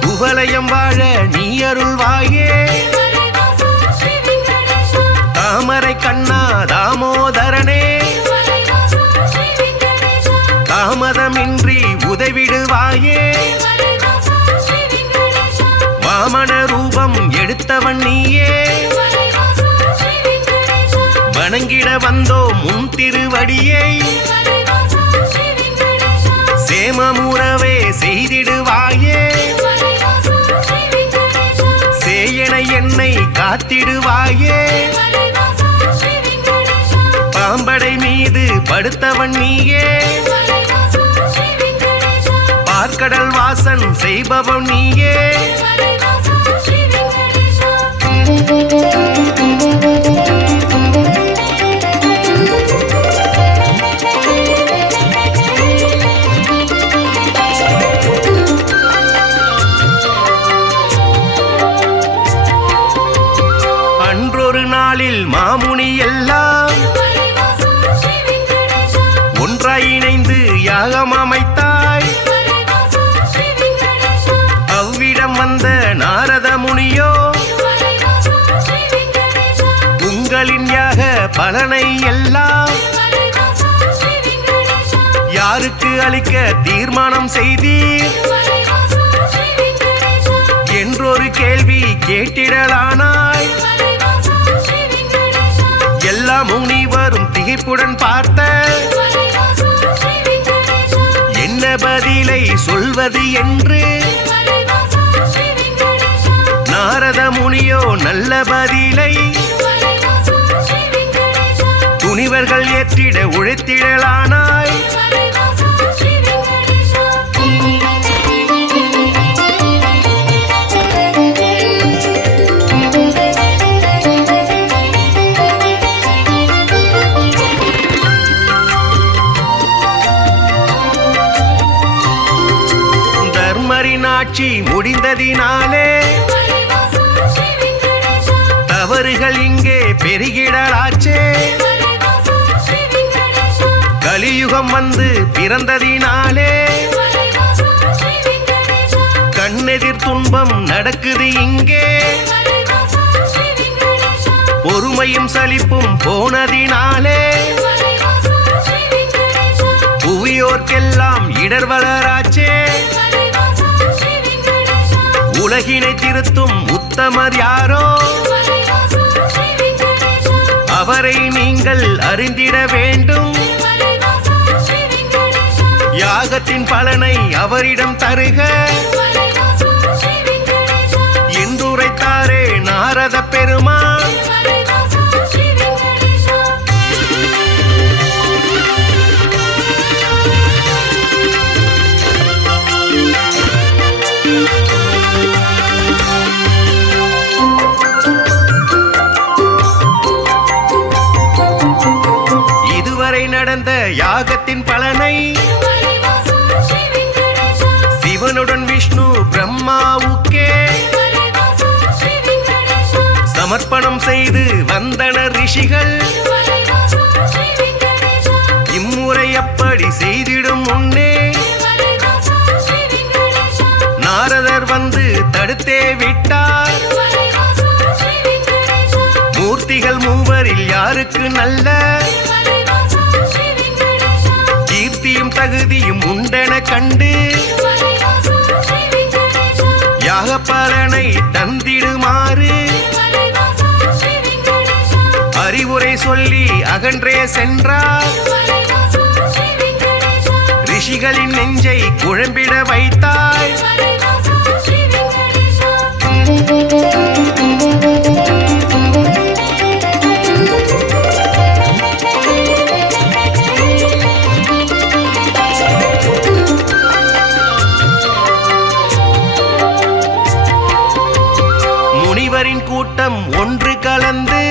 குவலயம் வாழ நீ அருள்வாயே தாமரை கண்ணா தாமோதரனே தாமதமின்றி உதவிடுவாயே வாமன ரூபம் எடுத்தவன் நீயே வணங்கிட வந்தோம் முன் திருவடியை சேமமுறவே செய்திடுவாயே சேயனை என்னை காத்திடுவாயே பாம்படை மீது படுத்தவன் நீயே பார்க்கடல் வாசன் செய்பவன் நீயே மாமுனி எல்லாம் ஒன்றாய் இணைந்து யாகம் அமைத்தாய் அவ்விடம் வந்த நாரத முனியோ உங்களின் யாக பலனை எல்லாம் யாருக்கு அளிக்க தீர்மானம் செய்தீர் என்றொரு கேள்வி கேட்டிடலானாய் எல்லா முனிவரும் திகைப்புடன் பார்த்த என்ன பதிலை சொல்வது என்று நாரத முனியோ நல்ல பதிலை துணிவர்கள் ஏற்றிட உழைத்திடலானாய் ஆட்சி முடிந்ததினாலே தவறுகள் இங்கே பெருகிடலாச்சே கலியுகம் வந்து பிறந்ததினாலே கண்ணெதிர் துன்பம் நடக்குது இங்கே பொறுமையும் சலிப்பும் போனதினாலே புவியோர்க்கெல்லாம் இடர் வளராச்சே உலகினை திருத்தும் உத்தமர் யாரோ அவரை நீங்கள் அறிந்திட வேண்டும் யாகத்தின் பலனை அவரிடம் தருக என்றுரைத்தாரே நாரத பெருமான் நடந்த யாகத்தின் பலனை சிவனுடன் விஷ்ணு பிரம்மாவுக்கே சமர்ப்பணம் செய்து வந்தனர் ரிஷிகள் இம்முறை அப்படி செய்திடும் முன்னே நாரதர் வந்து தடுத்தே விட்டார் மூவரில் யாருக்கு நல்ல கீர்த்தியும் தகுதியும் உண்டென கண்டு யாக பலனை தந்திடுமாறு அறிவுரை சொல்லி அகன்றே சென்றார். ரிஷிகளின் நெஞ்சை குழம்பிட வைத்தாய். முனிவரின் கூட்டம் ஒன்று கலந்து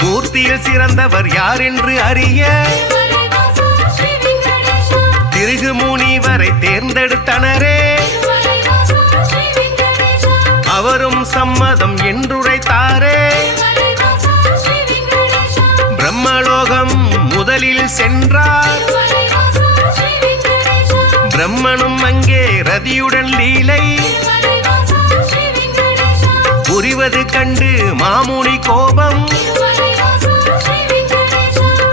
மூர்த்தியில் சிறந்தவர் யார் என்று அறிய திருகு முனிவரை தேர்ந்தெடுத்தனரே. அவரும் சம்மதம் என்றுரைத்தாரே. பிரம்மலோகம் முதலில் சென்றார். பிரம்மனும் அங்கே ரதியுடன் லீலை புரிவது கண்டு மாமுனி கோபம்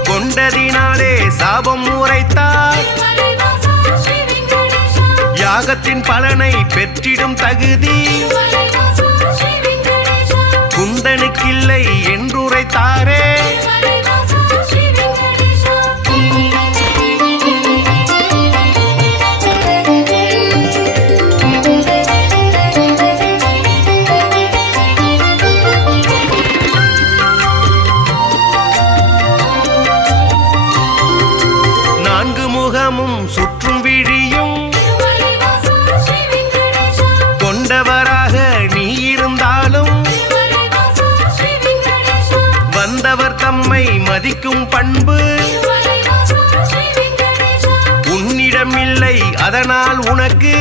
கொண்டதினாலே சாபம் உரைத்தார். யாகத்தின் பலனை பெற்றிடும் தகுதி குந்தனுக்கில்லை என்றுரைத்தாரே. நான்கு முகமும் சுற்றும் விழியும் கொண்டவராக நீ இருந்தாலும் வந்தவர் தம்மை மதிக்கும் பண்பு உன்னிடமில்லை. அதனால் உனக்கு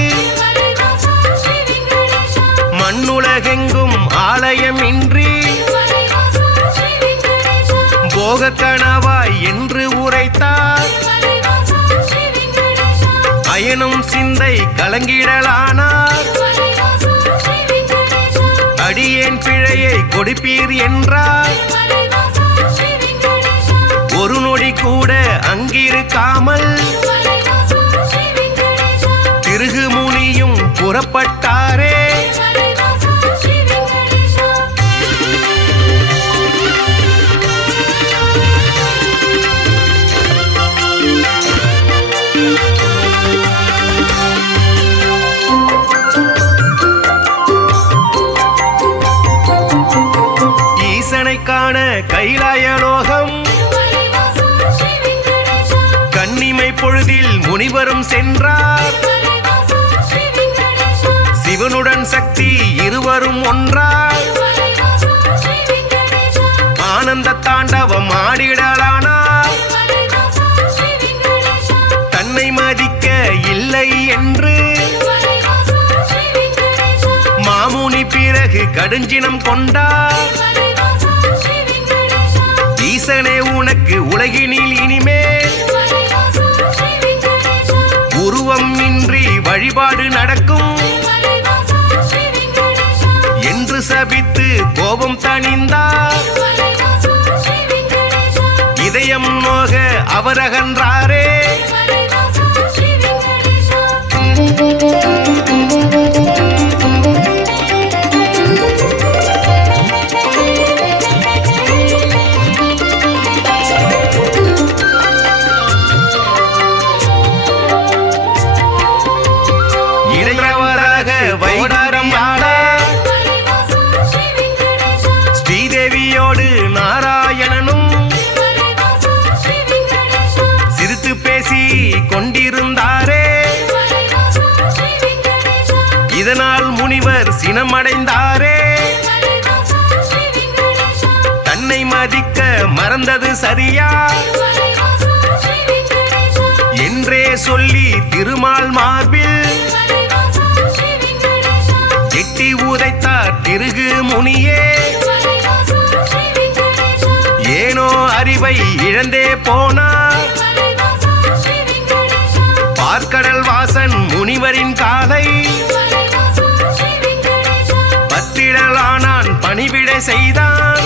மண்ணுலகெங்கும் ஆலயமின்றி போக கணவாய் என்று உரைத்தார். அயனும் சிந்தை கலங்கிடலானார். அடியேன் பிழையை கொடுப்பீர் என்றார். ஒரு நொடி கூட அங்கிருக்காமல் திருகு முனியும் புறப்பட்டாரே. ஈசனை காண கைலாயலோகம் கன்னிமை பொழுதில் முனிவரும் சென்றார். சிவனுடன் சக்தி இருவரும் ஒன்றார். ஆனந்த தாண்டவம் ஆடிடலானார். தன்னை மதிக்க இல்லை என்று மாமுனி பிறகு கடுஞ்சினம் கொண்டார். ஈசனே உனக்கு உலகினில் இனிமேல் உருவம் இன்றி வழிபாடு நடக்கும் என்று சபித்து கோபம் தணிந்தார். இதயம் நோக அவர் அகன்றாரே. இளையவராக வைடாரம் ஆட ஸ்ரீதேவியோடு நாராயணனும் சிரித்து பேசி கொண்டிருந்தாரே. இதனால் முனிவர் சினமடைந்தாரே. தன்னை மதிக்க மறந்தது சரியா என்றே சொல்லி திருமால் மார்பில் எட்டி உதைத்தார் திருகு முனியே. ஏனோ அறிவை இழந்தே போனார். பார்க்கடல் வாசன் முனிவரின் காலை பத்திடலானான் பணிவிட பூஜை செய்தான்.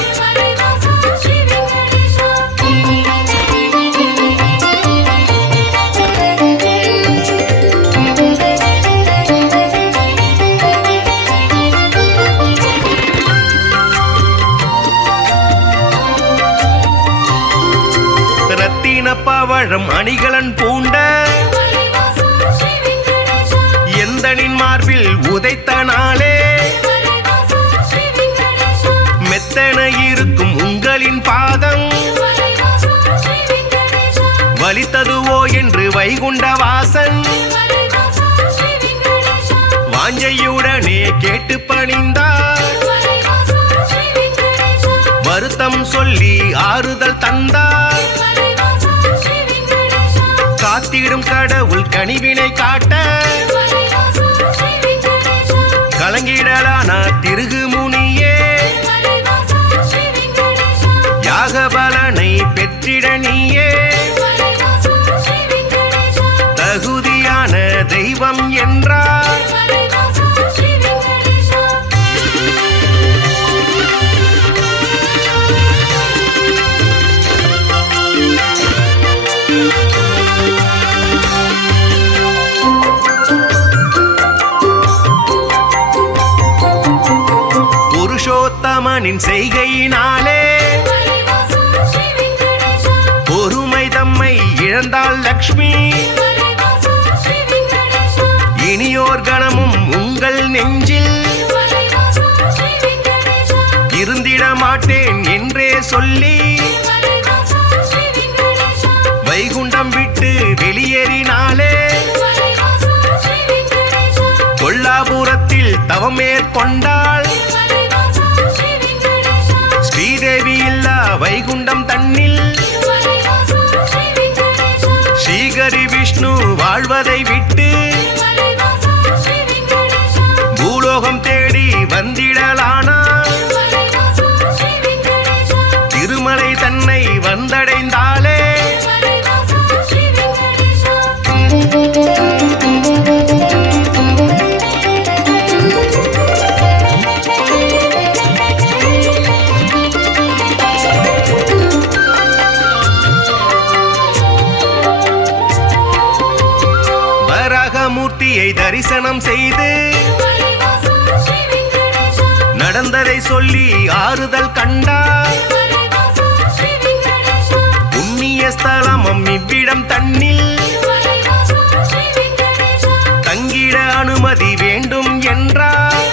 ரத்தின பவழம் அணிகலன் பூண்ட எந்தனின் மார்பில் உதைத்த நாளே மெத்தன இருக்கும் உங்களின் பாதம் வலித்ததுவோ என்று வைகுண்ட வாசன் வாஞ்சையுடனே கேட்டு பணிந்தார். வருத்தம் சொல்லி ஆறுதல் தந்தார். காத்திடும் கடவுள் கனிவினை காட்ட கலங்கிடலானா திருகு முனியே யாக பலனை பெற்றிட நீயே தகுதியான தெய்வம் என்றார். புருஷோத்தமனின் செய்கையினாலே பொறுமை தம்மை இழந்தாள் லக்ஷ்மி. இனியோர் கணமும் உங்கள் நெஞ்சில் இருந்திட மாட்டேன் என்றே சொல்லி வைகுண்டம் விட்டு வெளியேறினாலே கொல்லாபுரத்தில் தவம் மேற்கொண்டாள். ஸ்ரீதேவி இல்லா வைகுண்டம் தன்னில் ஸ்ரீகரி விஷ்ணு வாழ்வதை விட்டு பூலோகம் தேடி வந்திடலானாள். திருமலை தன்னை வந்தடைந்தாளே மூர்த்தியை தரிசனம் செய்து நடந்ததை சொல்லி ஆறுதல் கண்டார். புண்ணிய ஸ்தலமும் இவ்விடம் தன்னில் தங்கிட அனுமதி வேண்டும் என்றார்.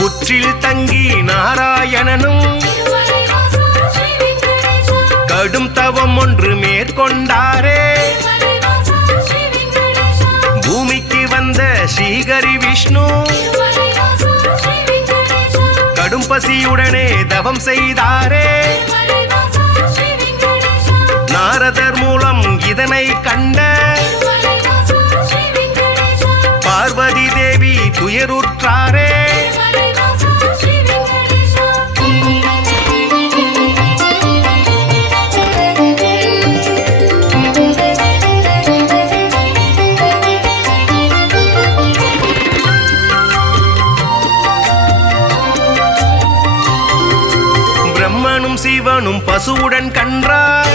புற்றில் தங்கி நாராயணனும் கடும் தவம் ஒன்று மேற்கொண்டாரே. பூமிக்கு வந்த ஸ்ரீகரி விஷ்ணு கடும் பசியுடனே தவம் செய்தாரே. நாரதர் மூலம் இதனை கண்ட பார்வதி தேவி துயருற்றாரே. சிவனும் பசுவுடன் கன்றார்.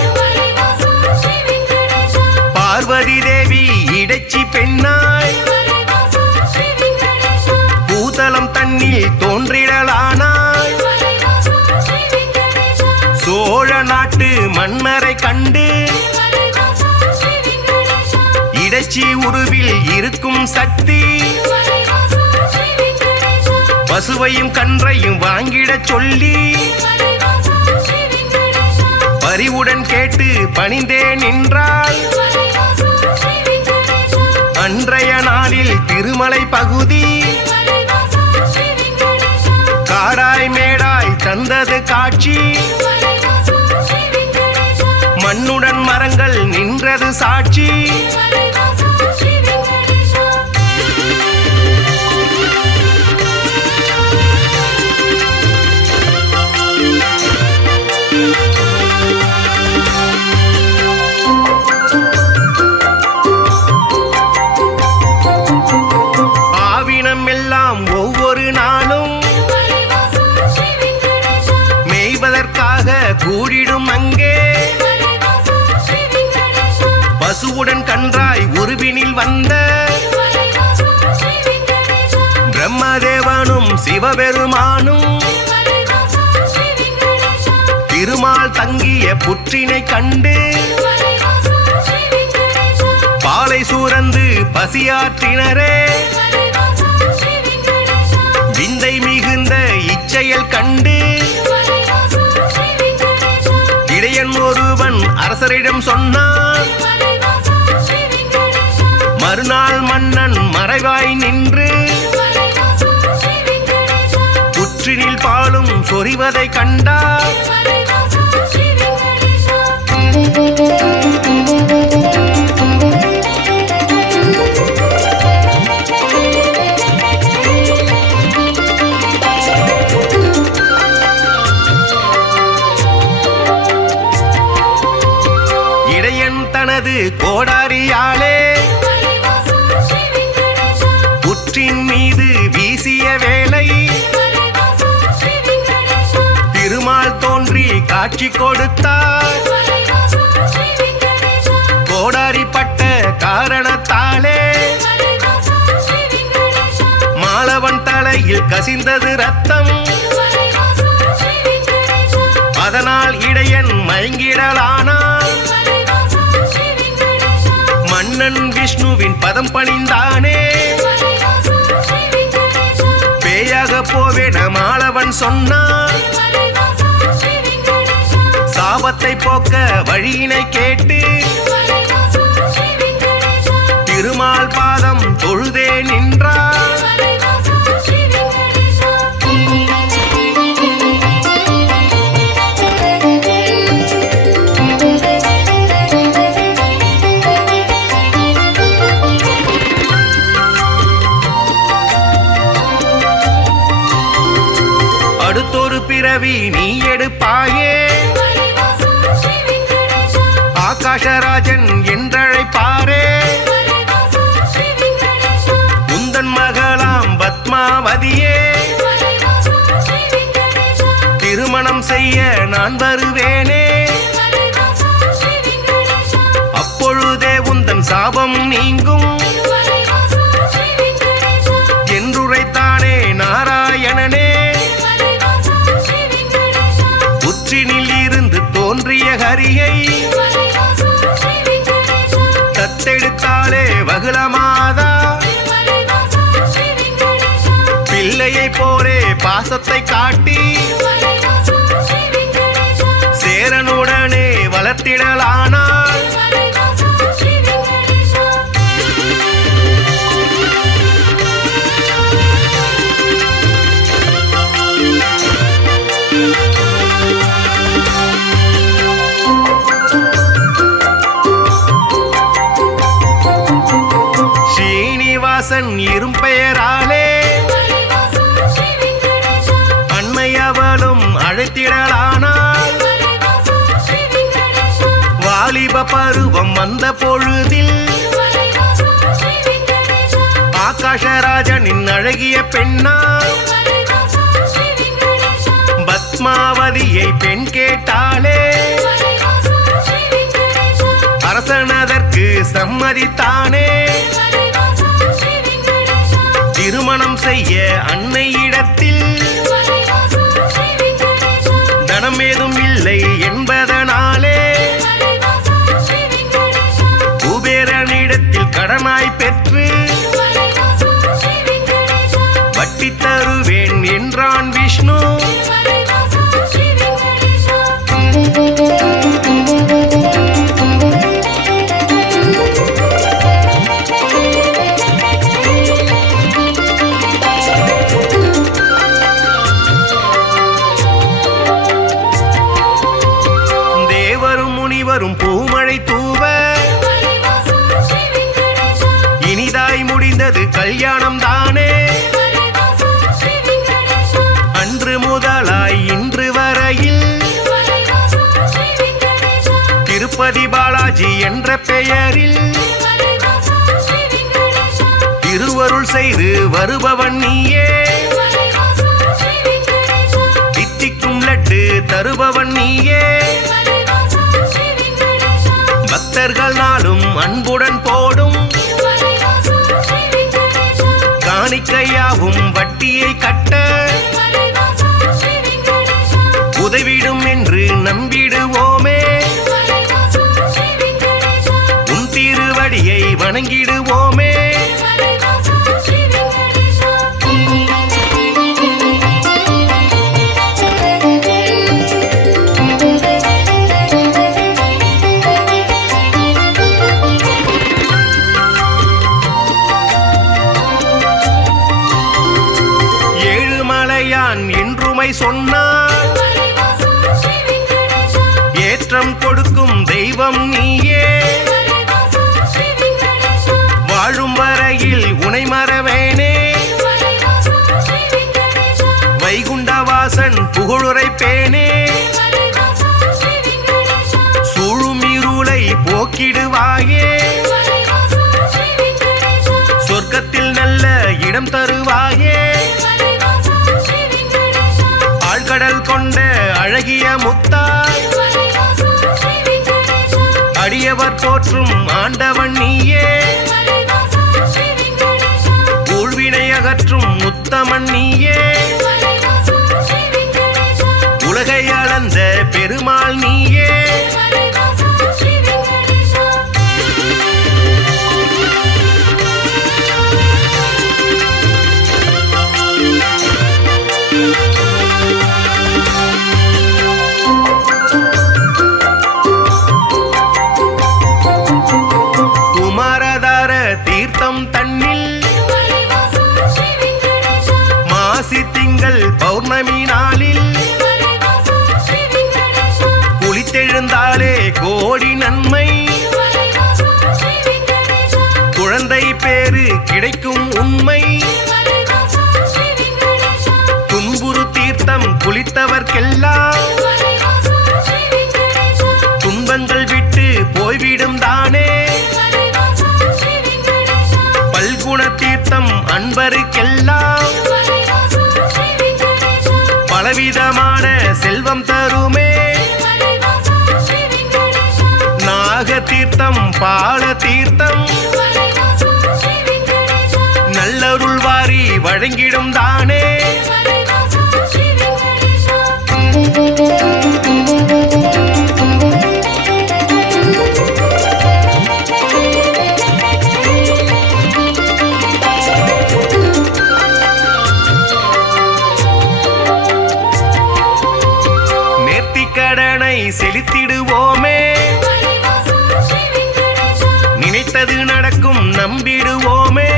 பார்வதி தேவி இடைச்சி பெண்ணாய் பூதலம் தன்னில் தோன்றிடலானாய். சோழ நாட்டு மன்னரை கண்டு இடைச்சி உருவில் இருக்கும் சக்தி பசுவையும் கன்றையும் வாங்கிடச் சொல்லி பரிவுடன் கேட்டு பணிந்தே நின்றாள். அன்றைய நாளில் திருமலை பகுதி காடாய் மேடாய் தந்தது காட்சி. மண்ணுடன் மரங்கள் நின்றது சாட்சி. ஆவினம் எல்லாம் ஒவ்வொரு நாளும் கூடிடும் அங்கே பசுவுடன் கன்றாய் உருவினில் வந்த பிரம்மதேவனும் சிவபெருமானும் திருமால் தங்கிய புற்றினை கண்டு பாலை சூரந்து பசியாற்றினரே விந்தை மிகுந்த இச்செயல் கண்டு இடையன் ஒருவன் அரசரிடம் சொன்னான் மறுநாள் மன்னன் மறைவாய் நின்று புற்றினில் பாலும் சொரிவதை கண்டார் இடையன் தனது கோடாரியாலே புற்றின் மீது வீசிய வேளை திருமால் தோன்றி காட்சி கொடுத்தார் கோடாரி பட்ட காரணத்தாலே மாலவன் தலையில் கசிந்தது ரத்தம் அதனால் இடையன் மயங்கிடலானான் மன்னன் விஷ்ணுவின் பதம் பணிந்தானே பேயாக போவேன மாலவன் சொன்னான் சாபத்தை போக்க வழியினை கேட்டு திருமால் பாதம் தொழுதே நின்றார் அடுத்தொரு பிறவி நீ எடுப்பாயே ஆகாஷராஜன் என்றழைப்பாரே உந்தன் மகளாம் பத்மாவதியே திருமணம் செய்ய நான் வருவேனே அப்பொழுதே உந்தன் சாபம் நீங்கும் என்றுரைத்தானே நாராயணனே புற்றினில் இருந்து தோன்றிய ஹரியை தத்தெடுத்தாலே வகுளமாதா பிள்ளையை போலே பாசத்தை காட்டி சேரனுடனே வளர்த்திடலானாள் ஸ்ரீனிவாசன் இரும்பெயராலே அன்னை அவளும் அழைத்திடலானாள் வாலிப பருவம் வந்த பொழுதில் ஆகாஷராஜனின் அழகிய பெண்ணா பத்மாவதியை பெண் கேட்டாலே அரசனதற்கு சம்மதித்தானே திருமணம் செய்ய அன்னையிடத்தில் தனம் ஏதும் இல்லை என்பதனாலே குபேரனிடத்தில் கடனாய் பெற்று வட்டி தருவேன் என்றான் விஷ்ணு வரும் பூமழை தூவ இனிதாய் முடிந்தது கல்யாணம் தானே அன்று முதலாய் இன்று வரையில் திருப்பதி பாலாஜி என்ற பெயரில் திருவருள் செய்து வருபவன் நீயே தித்திக்கும் லட்டு தருபவன் நீயே பக்தர்கள் நாளும் அன்புடன் போடும் காணிக்கையாகும் வட்டியை கட்ட உதவிடும் என்று நம்பிடுவோமே உன் திருவடியை வணங்கிடுவோமே ஏழுமலையான் என்றுமை சொன்னார் ஏற்றம் கொடுக்கும் தெய்வம் நீயே வாழும் வரையில் உனை மறவேனே வைகுண்டவாசன் புகழுரைப்பேனே சூழும் இருளை போக்கிடுவாயே சொர்க்கத்தில் நல்ல இடம் தருவாயே ஆழ்கடல் கொண்ட அழகிய முத்தாய் அடியவர் போற்றும் ஆண்டவன் நீயே ஊழ்வினை அகற்றும் முத்தமன் நீயே உலகை அளந்த பெருமாள் நீயே குமாரதார தீர்த்தம் தன்னில் மாசி திங்கள் பௌர்ணமி நாளில் குளித்தெழுந்தாலே கோடி நன்மை குழந்தை பேரு கிடைக்கும் உண்மை துன்புறு தீர்த்தம் குளித்தவர்க்கெல்லாம் துன்பங்கள் விட்டு போய்விடும் தானே பல்குண தீர்த்தம் அன்பருக்கெல்லாம் பலவிதமான செல்வம் தருமே நாக தீர்த்தம் பால தீர்த்தம் நல்லருள் வாரி வழங்கிடும் தானே நேர்த்திக்கடனை செலுத்திடுவோமே நினைத்தது நடக்கும் நம்பிடுவோமே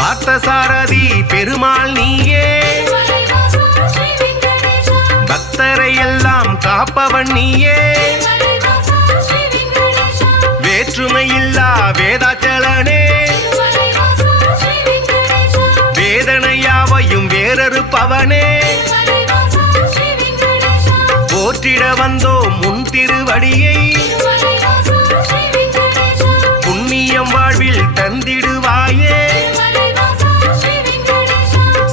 பார்த்தசாரதி பெருமாள் நீயே பக்தரை எல்லாம் காப்பவன் நீயே வேற்றுமையில்லா வேதாச்சலனே வேதனையாவையும் வேறறுப்பவனே போற்றிட வந்தோம் முன் திருவடியை புண்ணியம் வாழ்வில் தந்திடுவாயே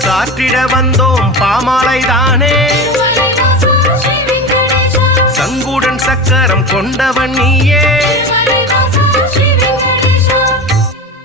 சாற்றிட வந்தோம் பாமாலைதானே சங்குடன் சக்கரம் கொண்டவன் நீயே